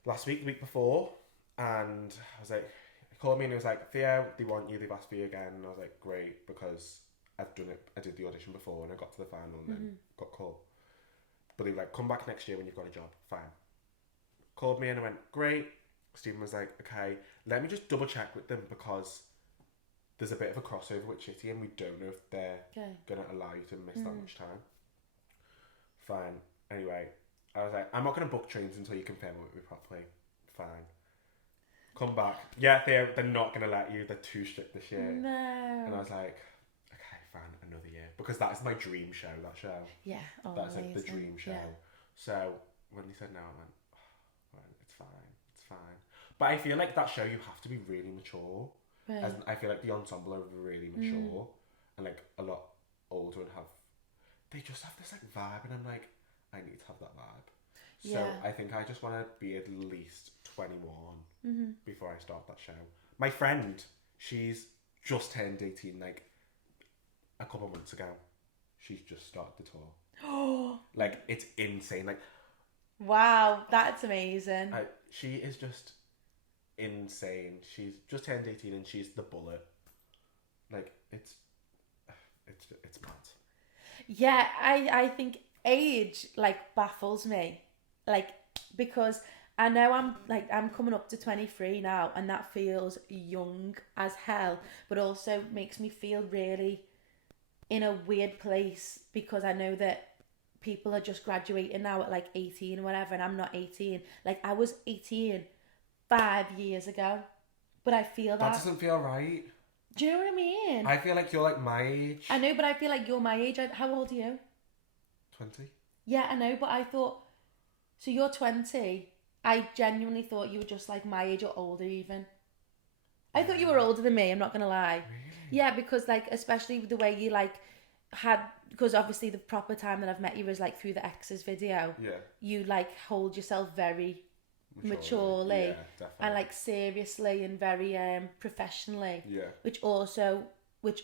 last week, the week before, and I was like, he called me and he was like, Theo, they want you, they've asked for you again. And I was like, great, because I've done it, I did the audition before and I got to the final and then got called. But they were like, come back next year when you've got a job. Fine. Called me and I went, great. Stephen was like, okay, let me just double check with them because there's a bit of a crossover with Chitty and we don't know if they're going to allow you to miss that much time. Fine. Anyway, I was like, I'm not going to book trains until you confirm it with me properly. Fine. Come back. Yeah, they're not going to let you. They're too strict this year. No. And I was like, okay, fine, another year. Because that's my dream show, that show. Yeah. Oh, that's like the amazing. dream show. Yeah. So when he said no, I went, oh, well, it's fine. But I feel like that show, you have to be really mature. Right. As I feel like the ensemble are really mature and like a lot older and they just have this like vibe, and I'm like, I need to have that vibe. So I think I just want to be at least 21 before I start that show. My friend, she's just turned 18 like a couple months ago. She's just started the tour. Like, it's insane. Like, wow, that's amazing. she is just insane. She's just turned 18 and she's the bullet. Like, it's mad. Yeah, I think age like baffles me, like, because I know I'm coming up to 23 now, and that feels young as hell, but also makes me feel really in a weird place because I know that people are just graduating now at like 18 or whatever, and I'm not 18. Like, I was 18 5 years ago, but I feel that doesn't feel right. Do you know what I mean? I feel like you're like my age. I know, but I feel like you're my age. How old are you? 20. Yeah, I know, but I thought, so you're 20. I genuinely thought you were just like my age or older even. I thought you were older than me, I'm not going to lie. Really? Yeah, because like, especially the way you like had, because obviously the proper time that I've met you was like through the Exes video. Yeah. You like hold yourself very maturely yeah, and like seriously and very professionally. Yeah. Which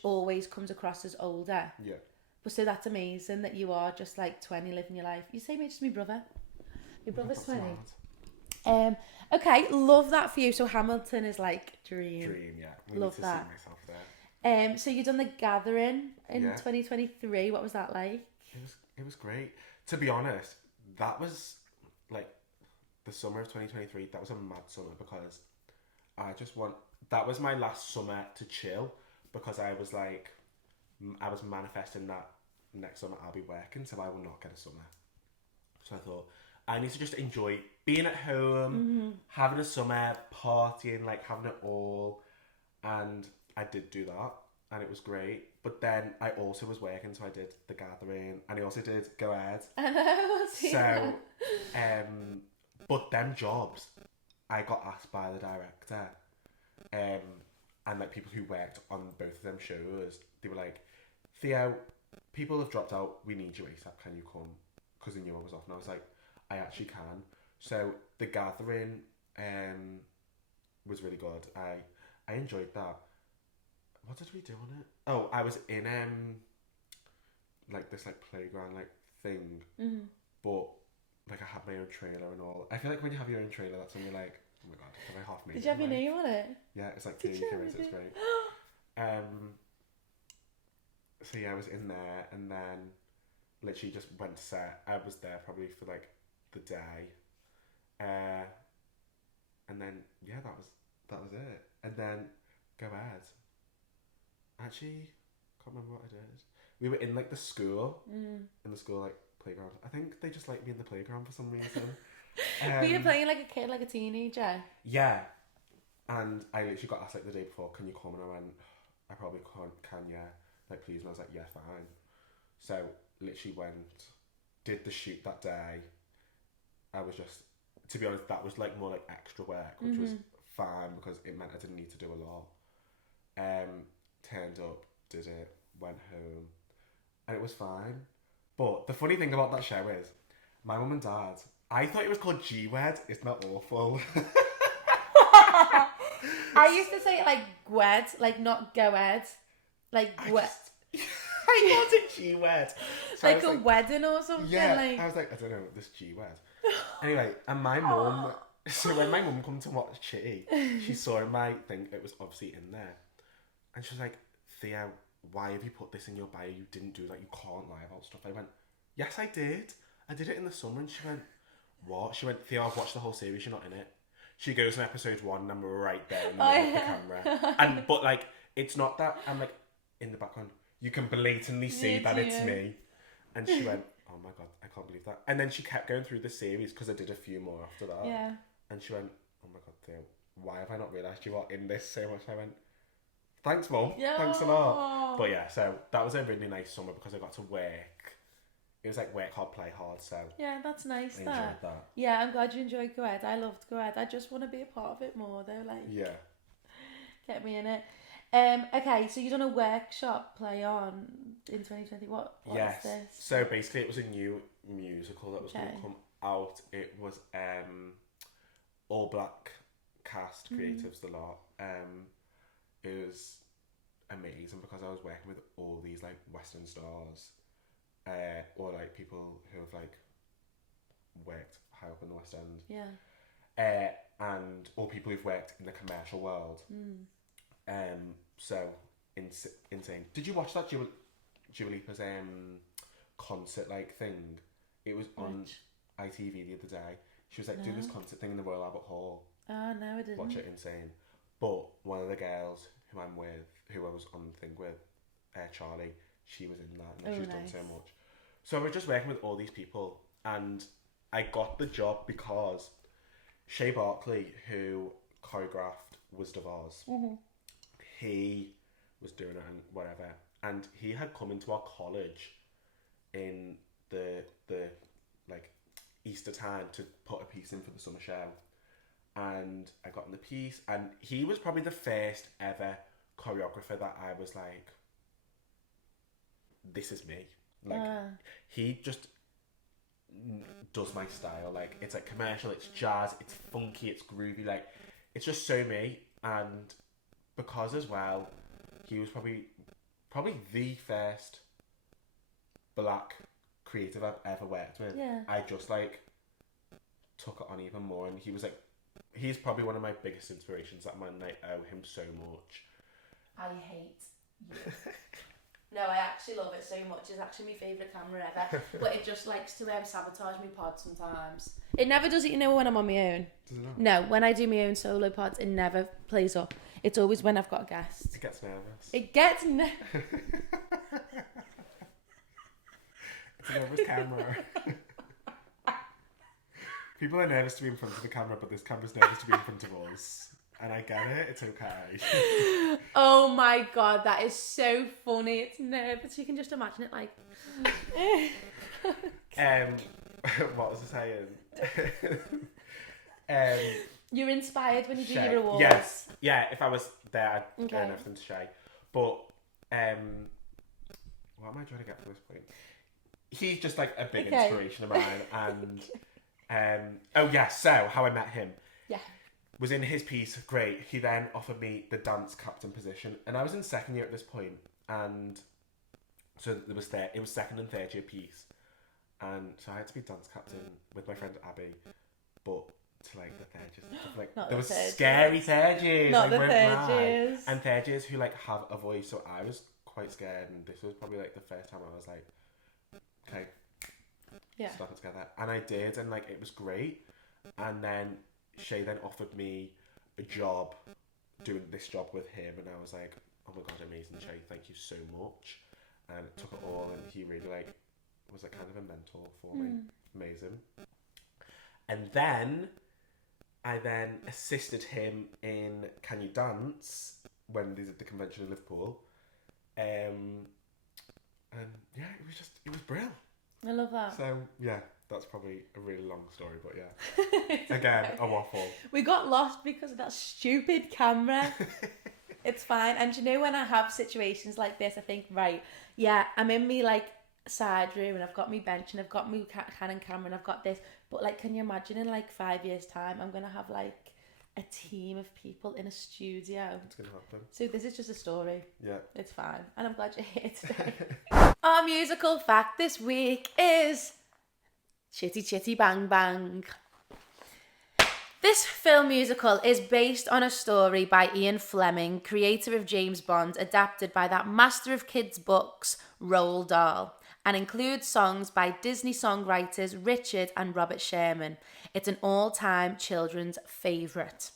always comes across as older. Yeah. But so that's amazing that you are just like 20 living your life. You say me, just my brother. Your brother's 20. Okay, love that for you. So Hamilton is like dream. Dream, yeah. Love need to that. see myself there. So you done The Gathering in 2023. What was that like? It was great. To be honest, that was like the summer of 2023. That was a mad summer because that was my last summer to chill, because I was like, I was manifesting that next summer I'll be working, so I will not get a summer. So I thought, I need to just enjoy being at home, having a summer, partying, like having it all. And I did do that, and it was great. But then I also was working, so I did The Gathering, and I also did Go Ahead. I know. So, but them jobs, I got asked by the director, and like people who worked on both of them shows, they were like, Theo, people have dropped out, we need you ASAP, can you come? Because they knew I was off, and I was like, I actually can. So The Gathering was really good. I enjoyed that. What did we do on it? Oh, I was in like this like playground like thing, but like I had my own trailer and all. I feel like when you have your own trailer, that's when you're like, oh my god, have I half made it? Did you have your name on it? Yeah, it's like Theo, it's great. So yeah, I was in there, and then literally just went to set. I was there probably for like the day, And then yeah, that was it. And then go ahead. Actually, can't remember what I did. We were in like the school, in the school like playground. I think they just like me in the playground for some reason. Were you playing like a kid, like a teenager? Yeah, and I literally got asked like the day before, can you come? And I went, I probably can, yeah. Like please, and I was like, yeah, fine. So literally went, did the shoot that day. I was just, to be honest, that was like more like extra work, which was fine because it meant I didn't need to do a lot. Turned up, did it, went home, and it was fine. But the funny thing about that show is, my mum and dad, I thought it was called G-Wed. Isn't that awful? I used to say it like Gwed, like not Go-Ed. Like Gwed. I thought it G-Wed. So like a like, wedding or something. Yeah, like... I was like, I don't know, this G-Wed. Anyway, and my mum, so when my mum come to watch Chitty, she saw in my thing, it was obviously in there. And she was like, Theo, why have you put this in your bio? You didn't do that, you can't lie about stuff. I went, yes, I did. I did it in the summer. And she went, what? She went, Theo, I've watched the whole series, you're not in it. She goes in episode 1 and I'm right there in the middle of the camera. And but like, it's not that I'm like in the background. You can blatantly see that it's me. And she went, oh my God, I can't believe that. And then she kept going through the series because I did a few more after that. Yeah. And she went, oh my God, Theo, why have I not realised you are in this so much? I went, thanks, Mum. Yeah. Thanks a lot. But yeah, so that was a really nice summer because I got to work. It was like work hard, play hard, so... Yeah, that's nice, I enjoyed that. Yeah, I'm glad you enjoyed Go-Ed. I loved Go-Ed. I just want to be a part of it more, though, like... Yeah. Get me in it. Okay, so you done a workshop play on in 2020. What yes. is this? So basically it was a new musical that was going to come out. It was all black cast, creatives, the lot. It was amazing because I was working with all these like Western stars. Or like people who have like worked high up in the West End. Yeah. And or people who've worked in the commercial world. So insane. Did you watch that Dua Lipa's concert like thing? It was on ITV the other day. She was like, do this concert thing in the Royal Albert Hall. Oh no, I didn't. Watch it, insane. But one of the girls who I'm with, who I was on the thing with, Charlie, she was in that and she's done so much. So I was just working with all these people and I got the job because Shea Barkley, who choreographed Wizard of Oz, he was doing it and whatever, and he had come into our college in the like Easter time to put a piece in for the summer show, and I got in the piece, and he was probably the first ever choreographer that I was like, this is me. Like he just does my style. Like it's like commercial, it's jazz, it's funky, it's groovy, like it's just so me. And because as well he was probably the first black creative I've ever worked with. I just like took it on even more, and he was like, he's probably one of my biggest inspirations. That man, I owe him so much. I hate you. No, I actually love it so much. It's actually my favourite camera ever. But it just likes to sabotage my pod sometimes. It never does it, you know, when I'm on my own. Does it not? No, when I do my own solo pods, it never plays up. It's always when I've got a guest. It gets nervous. It gets It's a nervous camera. People are nervous to be in front of the camera, but this camera's nervous to be in front of us. And I get it, it's okay. Oh my God, that is so funny. It's nervous. You can just imagine it like... what was I saying? You're inspired when you do your awards. Yes. Yeah, if I was there, I'd earn everything to Shay. But, what am I trying to get from this point? He's just like a big inspiration of mine. And, oh yes, so how I met him. Yeah. Was in his piece, great. He then offered me the dance captain position, and I was in second year at this point, and so it was second and third year piece, and so I had to be dance captain with my friend Abby, but to like the third years, like there was scary third years, not the third years, and third years who like have a voice, so I was quite scared, and this was probably like the first time I was like, okay, stop it together, and I did, and like it was great, and then Shay then offered me a job doing this job with him, and I was like, oh my god, amazing, Shay, thank you so much. And took it all, and he really like was like kind of a mentor for me. Amazing. And then I then assisted him in Can You Dance when they did the convention in Liverpool. And yeah, it was brilliant. I love that. So yeah, that's probably a really long story, but yeah. Again, a waffle. We got lost because of that stupid camera. It's fine. And you know, when I have situations like this, I think, right, yeah, I'm in me like side room and I've got me bench and I've got me Canon camera and I've got this. But like, can you imagine in like 5 years' time, I'm going to have like a team of people in a studio? It's going to happen. So this is just a story. Yeah. It's fine. And I'm glad you're here today. Our musical fact this week is Chitty Chitty Bang Bang. This film musical is based on a story by Ian Fleming, creator of James Bond, adapted by that master of kids' books, Roald Dahl, and includes songs by Disney songwriters Richard and Robert Sherman. It's an all-time children's favourite.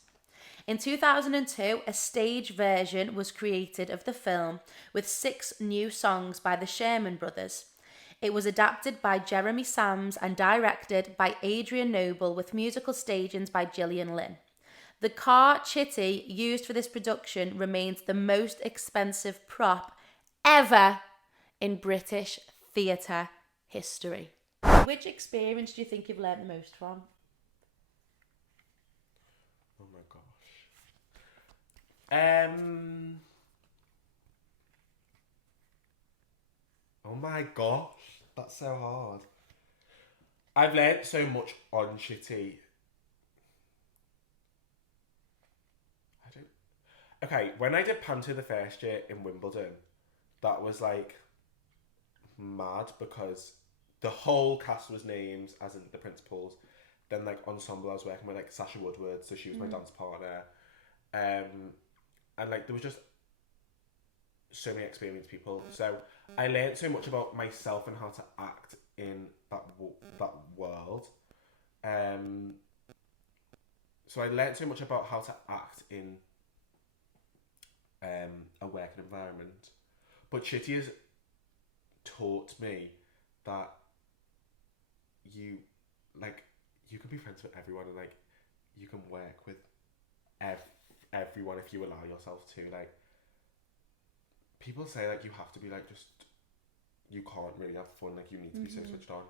In 2002, a stage version was created of the film with 6 new songs by the Sherman Brothers. It was adapted by Jeremy Sams and directed by Adrian Noble with musical stagings by Gillian Lynn. The car Chitty used for this production remains the most expensive prop ever in British theatre history. Which experience do you think you've learned the most from? Oh my gosh. Oh my gosh. That's so hard. I've learned so much on Chitty. Okay, when I did Panto the first year in Wimbledon, that was like mad because the whole cast was names, as in the principals. Then like ensemble, I was working with like Sasha Woodward, so she was my dance partner. And like there was just so many experienced people. So I learned so much about myself and how to act in that world. So I learned so much about how to act in a working environment. But Chitty has taught me that you can be friends with everyone and like you can work with everyone if you allow yourself to. Like people say like you have to be like just you can't really have fun, like you need to be so switched on.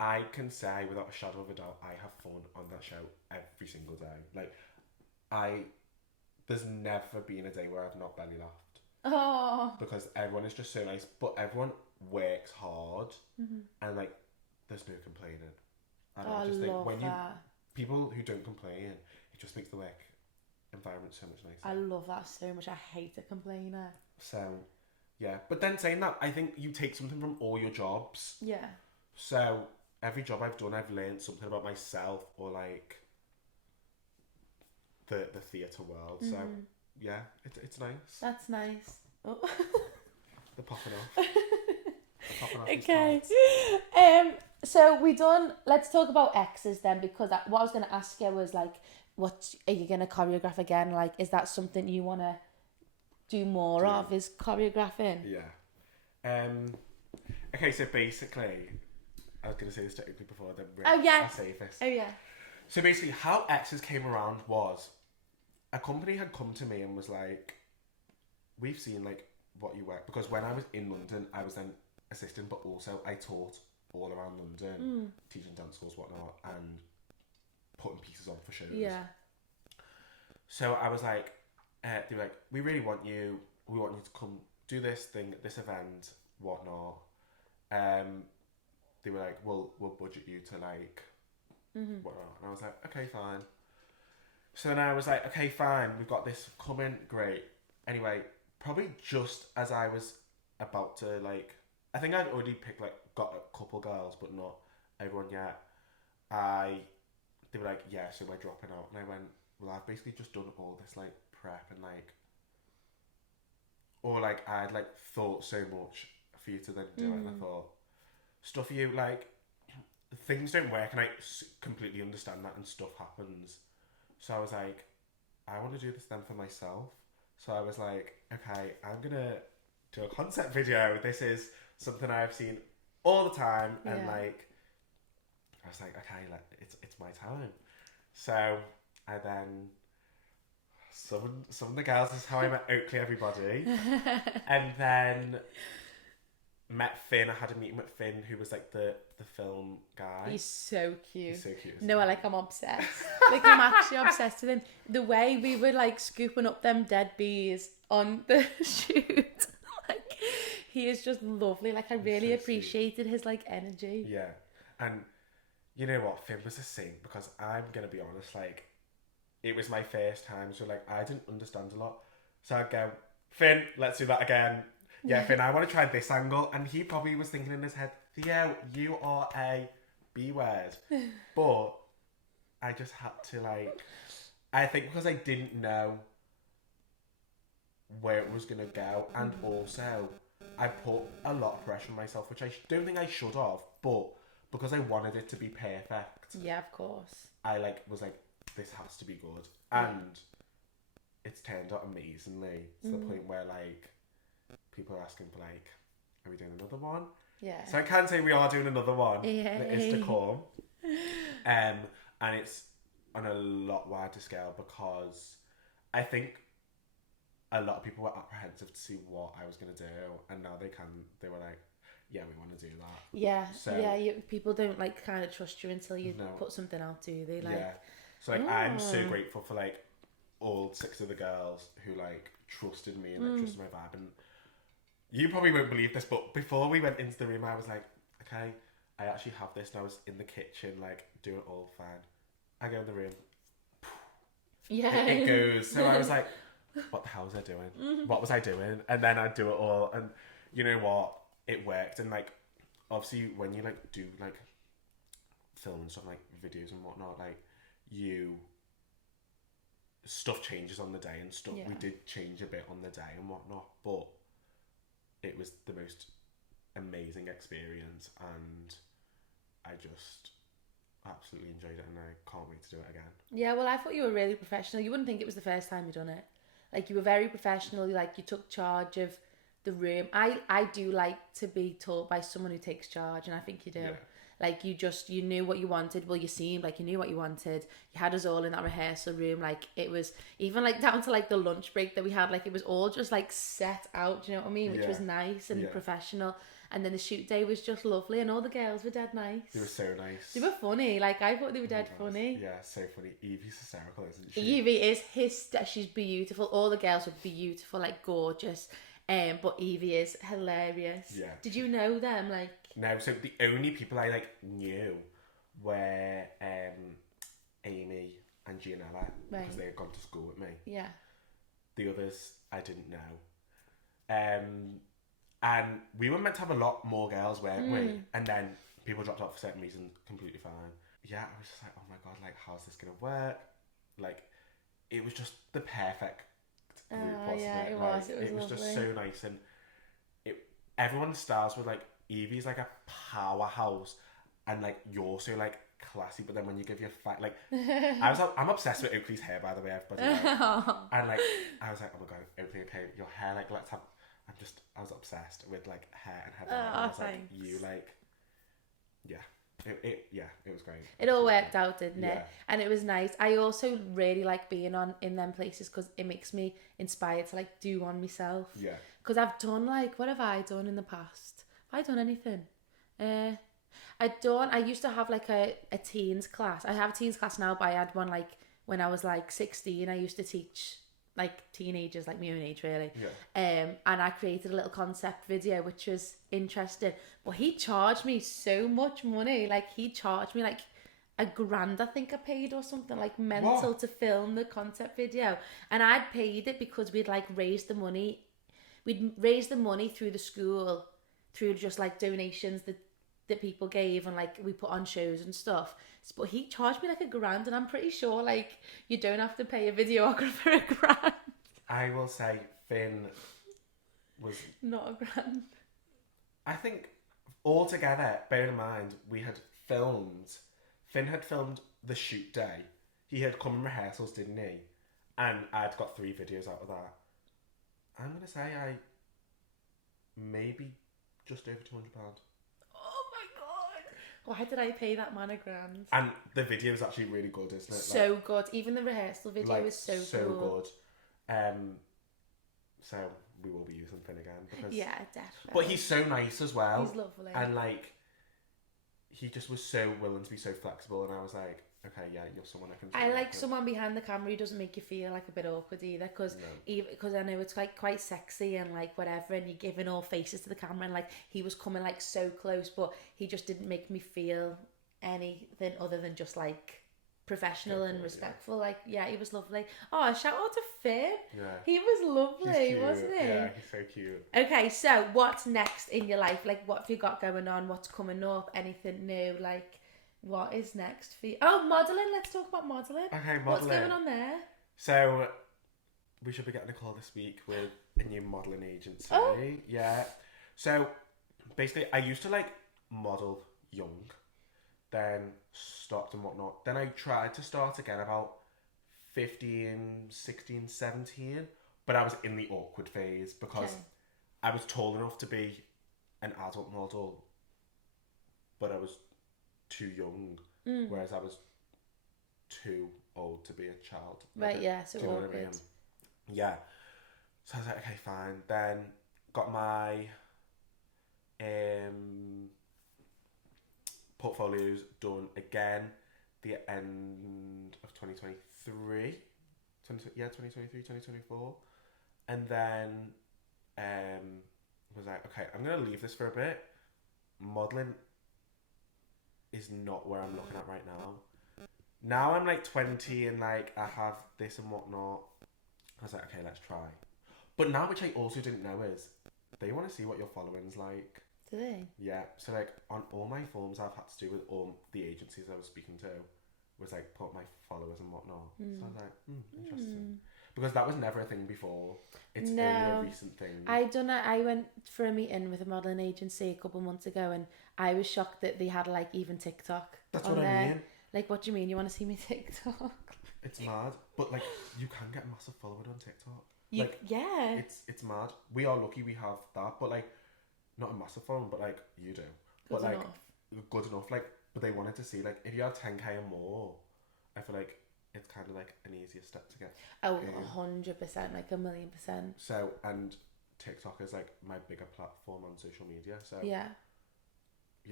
I can say without a shadow of a doubt I have fun on that show every single day. Like there's never been a day where I've not belly laughed. Oh. Because everyone is just so nice, but everyone works hard and like there's no complaining. And I just think when people who don't complain, it just makes the work environment so much nicer. I love that so much. I hate a complainer. So yeah, but then saying that, I think you take something from all your jobs. Yeah. So every job I've done, I've learned something about myself or like the theatre world. So yeah, it's nice. That's nice. Oh. They're popping off. Okay. So let's talk about exes then, because what I was going to ask you was like, what are you going to choreograph again? Like, is that something you want to do more of, is choreographing? Yeah. Okay, so basically, I was going to say this to Oakleigh before I say this. Oh yeah. So basically, how exes came around was a company had come to me and was like, we've seen like what you work, because when I was in London, I was then assistant, but also I taught all around London, teaching dance schools, whatnot, and putting pieces on for shows. Yeah. So I was like, they were like, we really want you. We want you to come do this thing, this event, whatnot. They were like, we'll budget you to like, whatnot. And I was like, okay, fine. So then I was like, okay, fine. We've got this coming. Great. Anyway, probably just as I was about to like, I think I'd already got a couple girls, but not everyone yet. They were like, yeah, so we're dropping out. And I went, well, I've basically just done all this like prep and like, or like I'd like thought so much for you to then do it. And I thought, stuff for you, like things don't work, and I completely understand that, and stuff happens. So I was like, I want to do this then for myself. So I was like, okay, I'm going to do a concept video. This is something I've seen all the time. And like, I was like, okay, like, it's my time. So I then some of the girls, this is how I met Oakleigh everybody. And then met Finn. I had a meeting with Finn, who was like the film guy. He's so cute. He's so cute. No, like I'm obsessed. Like I'm actually obsessed with him. The way we were like scooping up them dead bees on the shoot, like he is just lovely. Like I really appreciated his like energy. Yeah, and you know what, Finn was a saint, because I'm gonna be honest, like it was my first time, so like I didn't understand a lot. So I'd go, Finn, let's do that again. Yeah, Finn, I want to try this angle. And he probably was thinking in his head, Theo, you are a B word. But I just had to like, I think because I didn't know where it was going to go. And also, I put a lot of pressure on myself, which I don't think I should have. But because I wanted it to be perfect. Yeah, of course. I like was like, this has to be good. And it's turned out amazingly to the point where like, people are asking for like, are we doing another one? Yeah. So I can say we are doing another one. Yeah. That is to come. And it's on a lot wider scale, because I think a lot of people were apprehensive to see what I was going to do, and now they were like, yeah, we want to do that. Yeah. So, yeah, people don't like kind of trust you until you put something out, do they? Like, yeah. So like, I'm so grateful for like all 6 of the girls who like trusted me and like trusted my vibe. And you probably won't believe this, but before we went into the room, I was like, okay, I actually have this. And I was in the kitchen, like, doing it all fine. I go in the room. Yeah. It goes. So I was like, what the hell was I doing? What was I doing? And then I'd do it all. And you know what? It worked. And, like, obviously, when you, like, do, like, film and stuff, like, videos and whatnot, like, stuff changes on the day and stuff. We did change a bit on the day and whatnot. But it was the most amazing experience, and I just absolutely enjoyed it, and I can't wait to do it again. Yeah, well, I thought you were really professional. You wouldn't think it was the first time you'd done it. Like, you were very professional. Like, you took charge of the room. I do like to be taught by someone who takes charge, and I think you do. Yeah. Like, you knew what you wanted. Well, you seemed like you knew what you wanted. You had us all in that rehearsal room. Like, it was even, like, down to, like, the lunch break that we had. Like, it was all just, like, set out, do you know what I mean? Which was nice and professional. And then the shoot day was just lovely, and all the girls were dead nice. They were so nice. They were funny. Like, I thought they were dead funny. Yeah, so funny. Evie's hysterical, isn't she? Evie is she's beautiful. All the girls were beautiful, like, gorgeous. But Evie is hilarious. Yeah. Did you know them? Like, no, so the only people I like knew were Amy and Gianella, because they had gone to school with me. Yeah. The others I didn't know. And we were meant to have a lot more girls, weren't we? And then people dropped out for certain reasons, completely fine. Yeah, I was just like, oh my god, like, how's this gonna work? Like, it was just the perfect group, wasn't it? It like, was. It was just so nice, and everyone's stars were like, Evie's like a powerhouse, and like, you're so like classy, but then when you give your like, I'm obsessed with Oakleigh's hair, by the way, everybody knows. And like, I was like, oh my god, Oakleigh, okay, your hair, like, let's have. I was obsessed with like hair and headband. And I was like, you like, it was great. It all worked out, didn't it? And it was nice. I also really like being in them places, because it makes me inspired to like do one myself. Yeah. Because I've done like, what have I done in the past? Have I done anything? I used to have like a teens class. I have a teens class now, but I had one like when I was like 16. I used to teach like teenagers, like my own age really. Yeah. And I created a little concept video, which was interesting. But he charged me so much money. Like, he charged me like $1,000, I think I paid, or something like mental to film the concept video. And I'd paid it because we'd like raised the money. We'd raised the money through the school, through just like donations that people gave, and like we put on shows and stuff. But he charged me like $1,000, and I'm pretty sure like you don't have to pay a videographer $1,000. I will say Finn was not $1,000. I think altogether, bear in mind, Finn had filmed the shoot day. he had come in rehearsals, didn't he? And I'd got 3 videos out of that. I'm going to say I maybe just over £200. Oh my god! Why did I pay that man £1,000? And the video is actually really good, isn't it? So like, good. Even the rehearsal video is so good. So we will be using Finn again. Because, yeah, definitely. But he's so nice as well. He's lovely. And like, he just was so willing to be so flexible, and I was like, okay, yeah, you're someone I can. I like someone behind the camera who doesn't make you feel like a bit awkward either, because I know it's like quite sexy and like whatever, and you're giving all faces to the camera, and like he was coming like so close, but he just didn't make me feel anything other than just like professional and respectful. Yeah. Like, yeah, he was lovely. Oh, shout out to Finn. Yeah. He was lovely, wasn't he? Yeah, he's so cute. Okay, so what's next in your life? Like, what have you got going on? What's coming up? Anything new? Like, what is next for you? Oh, modelling. Let's talk about modelling. Okay, modelling. What's going on there? So, we should be getting a call this week with a new modelling agency. Oh. Yeah. So, basically, I used to, like, model young, then stopped and whatnot. Then I tried to start again about 15, 16, 17, but I was in the awkward phase because I was tall enough to be an adult model, but I was too young, whereas I was too old to be a child. Right, yeah, so awkward. What I mean? Yeah. So I was like, okay, fine. Then got my portfolios done again the end of 2023. 2023, 2024. And then was like, okay, I'm going to leave this for a bit. Modelling is not where I'm looking at right now. Now I'm like 20 and like I have this and whatnot. I was like, okay, let's try. But now, which I also didn't know, is they want to see what your following's like. Do they? Yeah. So like on all my forms I've had to do with all the agencies I was speaking to was like put my followers and whatnot. So I was like, interesting. Because that was never a thing before. It's only a recent thing. I went for a meeting with a modelling agency a couple months ago, and I was shocked that they had like even TikTok. That's what I mean. Like, what do you mean? You want to see me TikTok? It's mad. But like, you can get massive followers on TikTok. Yeah. It's mad. We are lucky we have that, but like, not a massive following, but like, you do. Good enough. Like, but they wanted to see, like, if you have 10k or more, I feel like it's kind of like an easier step to get. Oh, 100%, like 1,000,000%. So, and TikTok is like my bigger platform on social media. So yeah,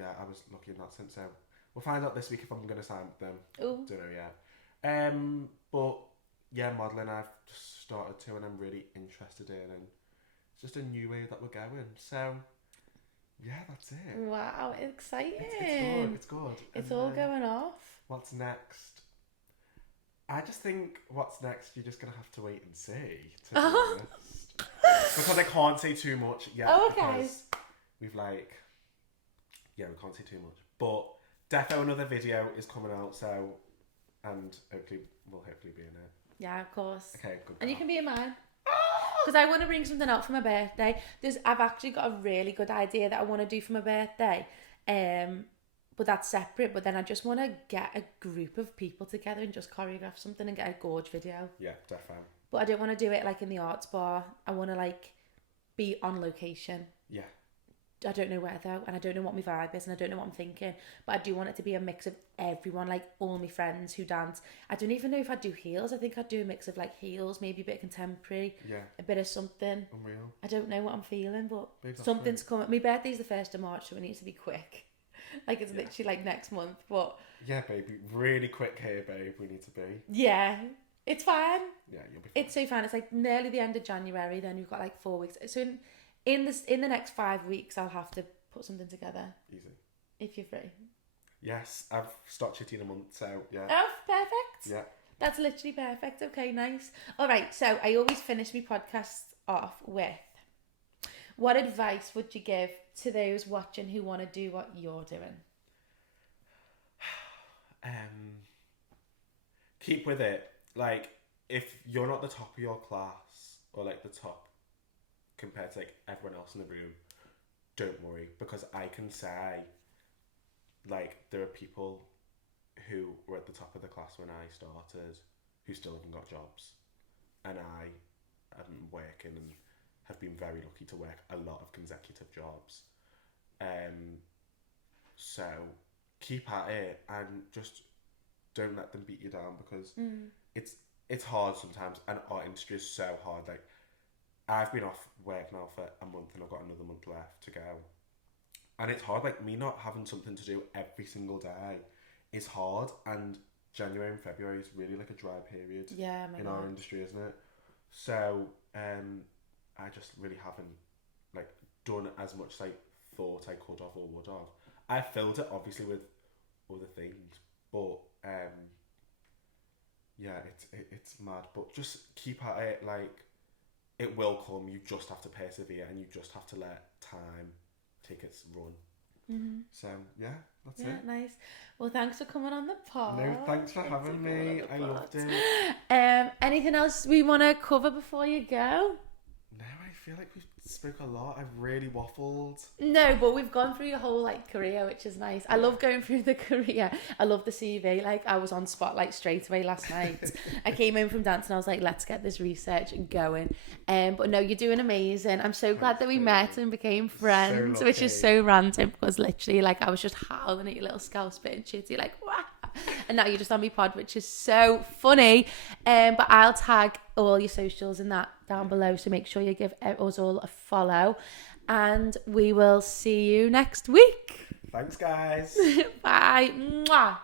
I was lucky in that sense. So we'll find out this week if I'm going to sign with them. Ooh. Don't know yet. But yeah, modelling I've just started to, and I'm really interested in, and it's just a new way that we're going. So yeah, that's it. Wow, exciting. It's good. It's all going off. What's next? I just think what's next, you're just going to have to wait and see, to be honest. Because I can't say too much yet. Oh, okay. Because we've like, we can't say too much. But defo another video is coming out, so, and Oakleigh will hopefully be in it. Yeah, of course. Okay, good. And you can be in mine. Because I want to bring something out for my birthday. I've actually got a really good idea that I want to do for my birthday. But that's separate. But then I just want to get a group of people together and just choreograph something and get a gorge video. Yeah, definitely. But I don't want to do it like in the arts bar. I want to like be on location. Yeah. I don't know where though, and I don't know what my vibe is, and I don't know what I'm thinking. But I do want it to be a mix of everyone, like all my friends who dance. I don't even know if I'd do heels. I think I'd do a mix of like heels, maybe a bit of contemporary, a bit of something. Unreal. I don't know what I'm feeling, but something's coming. My birthday's the 1st of March, so it needs to be quick. Like it's literally like next month, but yeah, baby, really quick here, babe. We need to be. Yeah, it's fine. Yeah, you'll be fine. It's so fine. It's like nearly the end of January. Then we've got like 4 weeks. So in the next 5 weeks, I'll have to put something together. Easy. If you're free. Yes, I've stopped Chitty in a month, so yeah. Oh, perfect. Yeah. That's literally perfect. Okay, nice. All right, so I always finish my podcasts off with, what advice would you give to those watching who want to do what you're doing? Keep with it. Like, if you're not the top of your class, or like the top compared to like everyone else in the room, don't worry, because I can say, like, there are people who were at the top of the class when I started who still haven't got jobs. And I am working and have been very lucky to work a lot of consecutive jobs. So keep at it and just don't let them beat you down, because it's hard sometimes, and our industry is so hard. Like, I've been off work now for a month and I've got another month left to go. And it's hard, like me not having something to do every single day is hard, and January and February is really like a dry period in our industry, isn't it? So I just really haven't like done as much as I thought I could have or would have. I filled it obviously with other things, but yeah, it's mad. But just keep at it. Like, it will come. You just have to persevere, and you just have to let time take its run. So yeah, that's it. Nice. Well, thanks for coming on the pod. No, thanks for having me. I loved it. Anything else we want to cover before you go? No, I feel like we've spoke a lot. I've really waffled. No, but we've gone through your whole like career, which is nice. I love going through the career. I love the CV. Like, I was on Spotlight straight away last night. I came home from dance and I was like, let's get this research going. But no, you're doing amazing. I'm so glad that we met and became friends, which is so random, because literally like I was just howling at your little scalp spit and Chitty like, wow. And now you're just on my pod, which is so funny. But I'll tag all your socials in that down below, so make sure you give us all a follow, and we will see you next week. Thanks, guys. Bye. Mwah.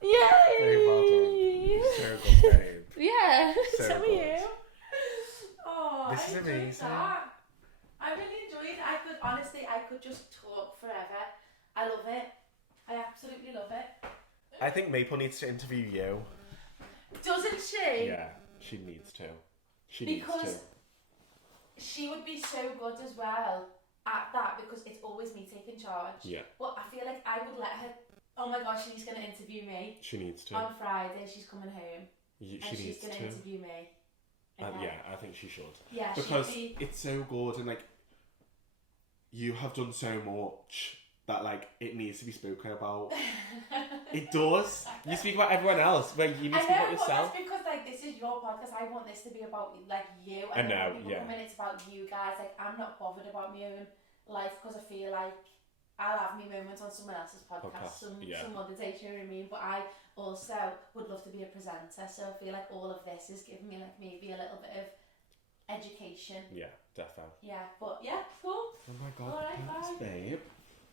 Yay. Very well done. So good, babe. Yeah, so are good. you. Oh, This is amazing. That. I really enjoyed it. I could just talk forever. I love it. I absolutely love it. I think Maple needs to interview you. Doesn't she? Yeah, she needs to. Because she would be so good as well at that, because it's always me taking charge. Yeah. But I feel like I would let her. Oh my gosh, she's going to interview me. She needs to. On Friday, she's coming home. She's going to interview me. Okay. Yeah, I think she should. Yeah, because it's so good, and like, you have done so much that like it needs to be spoken about. It does. You speak about everyone else, but you need to speak about yourself. That's because like this is your podcast. I want this to be about like you. I know. When people come in, it's about you guys. Like, I'm not bothered about my own life, because I feel like I'll have me moments on someone else's podcast some other day. Do you know what I mean? But I also would love to be a presenter, so I feel like all of this is giving me like maybe a little bit of education. Yeah, definitely. Yeah, but yeah, cool. Oh my god, all right, thanks, bye. babe.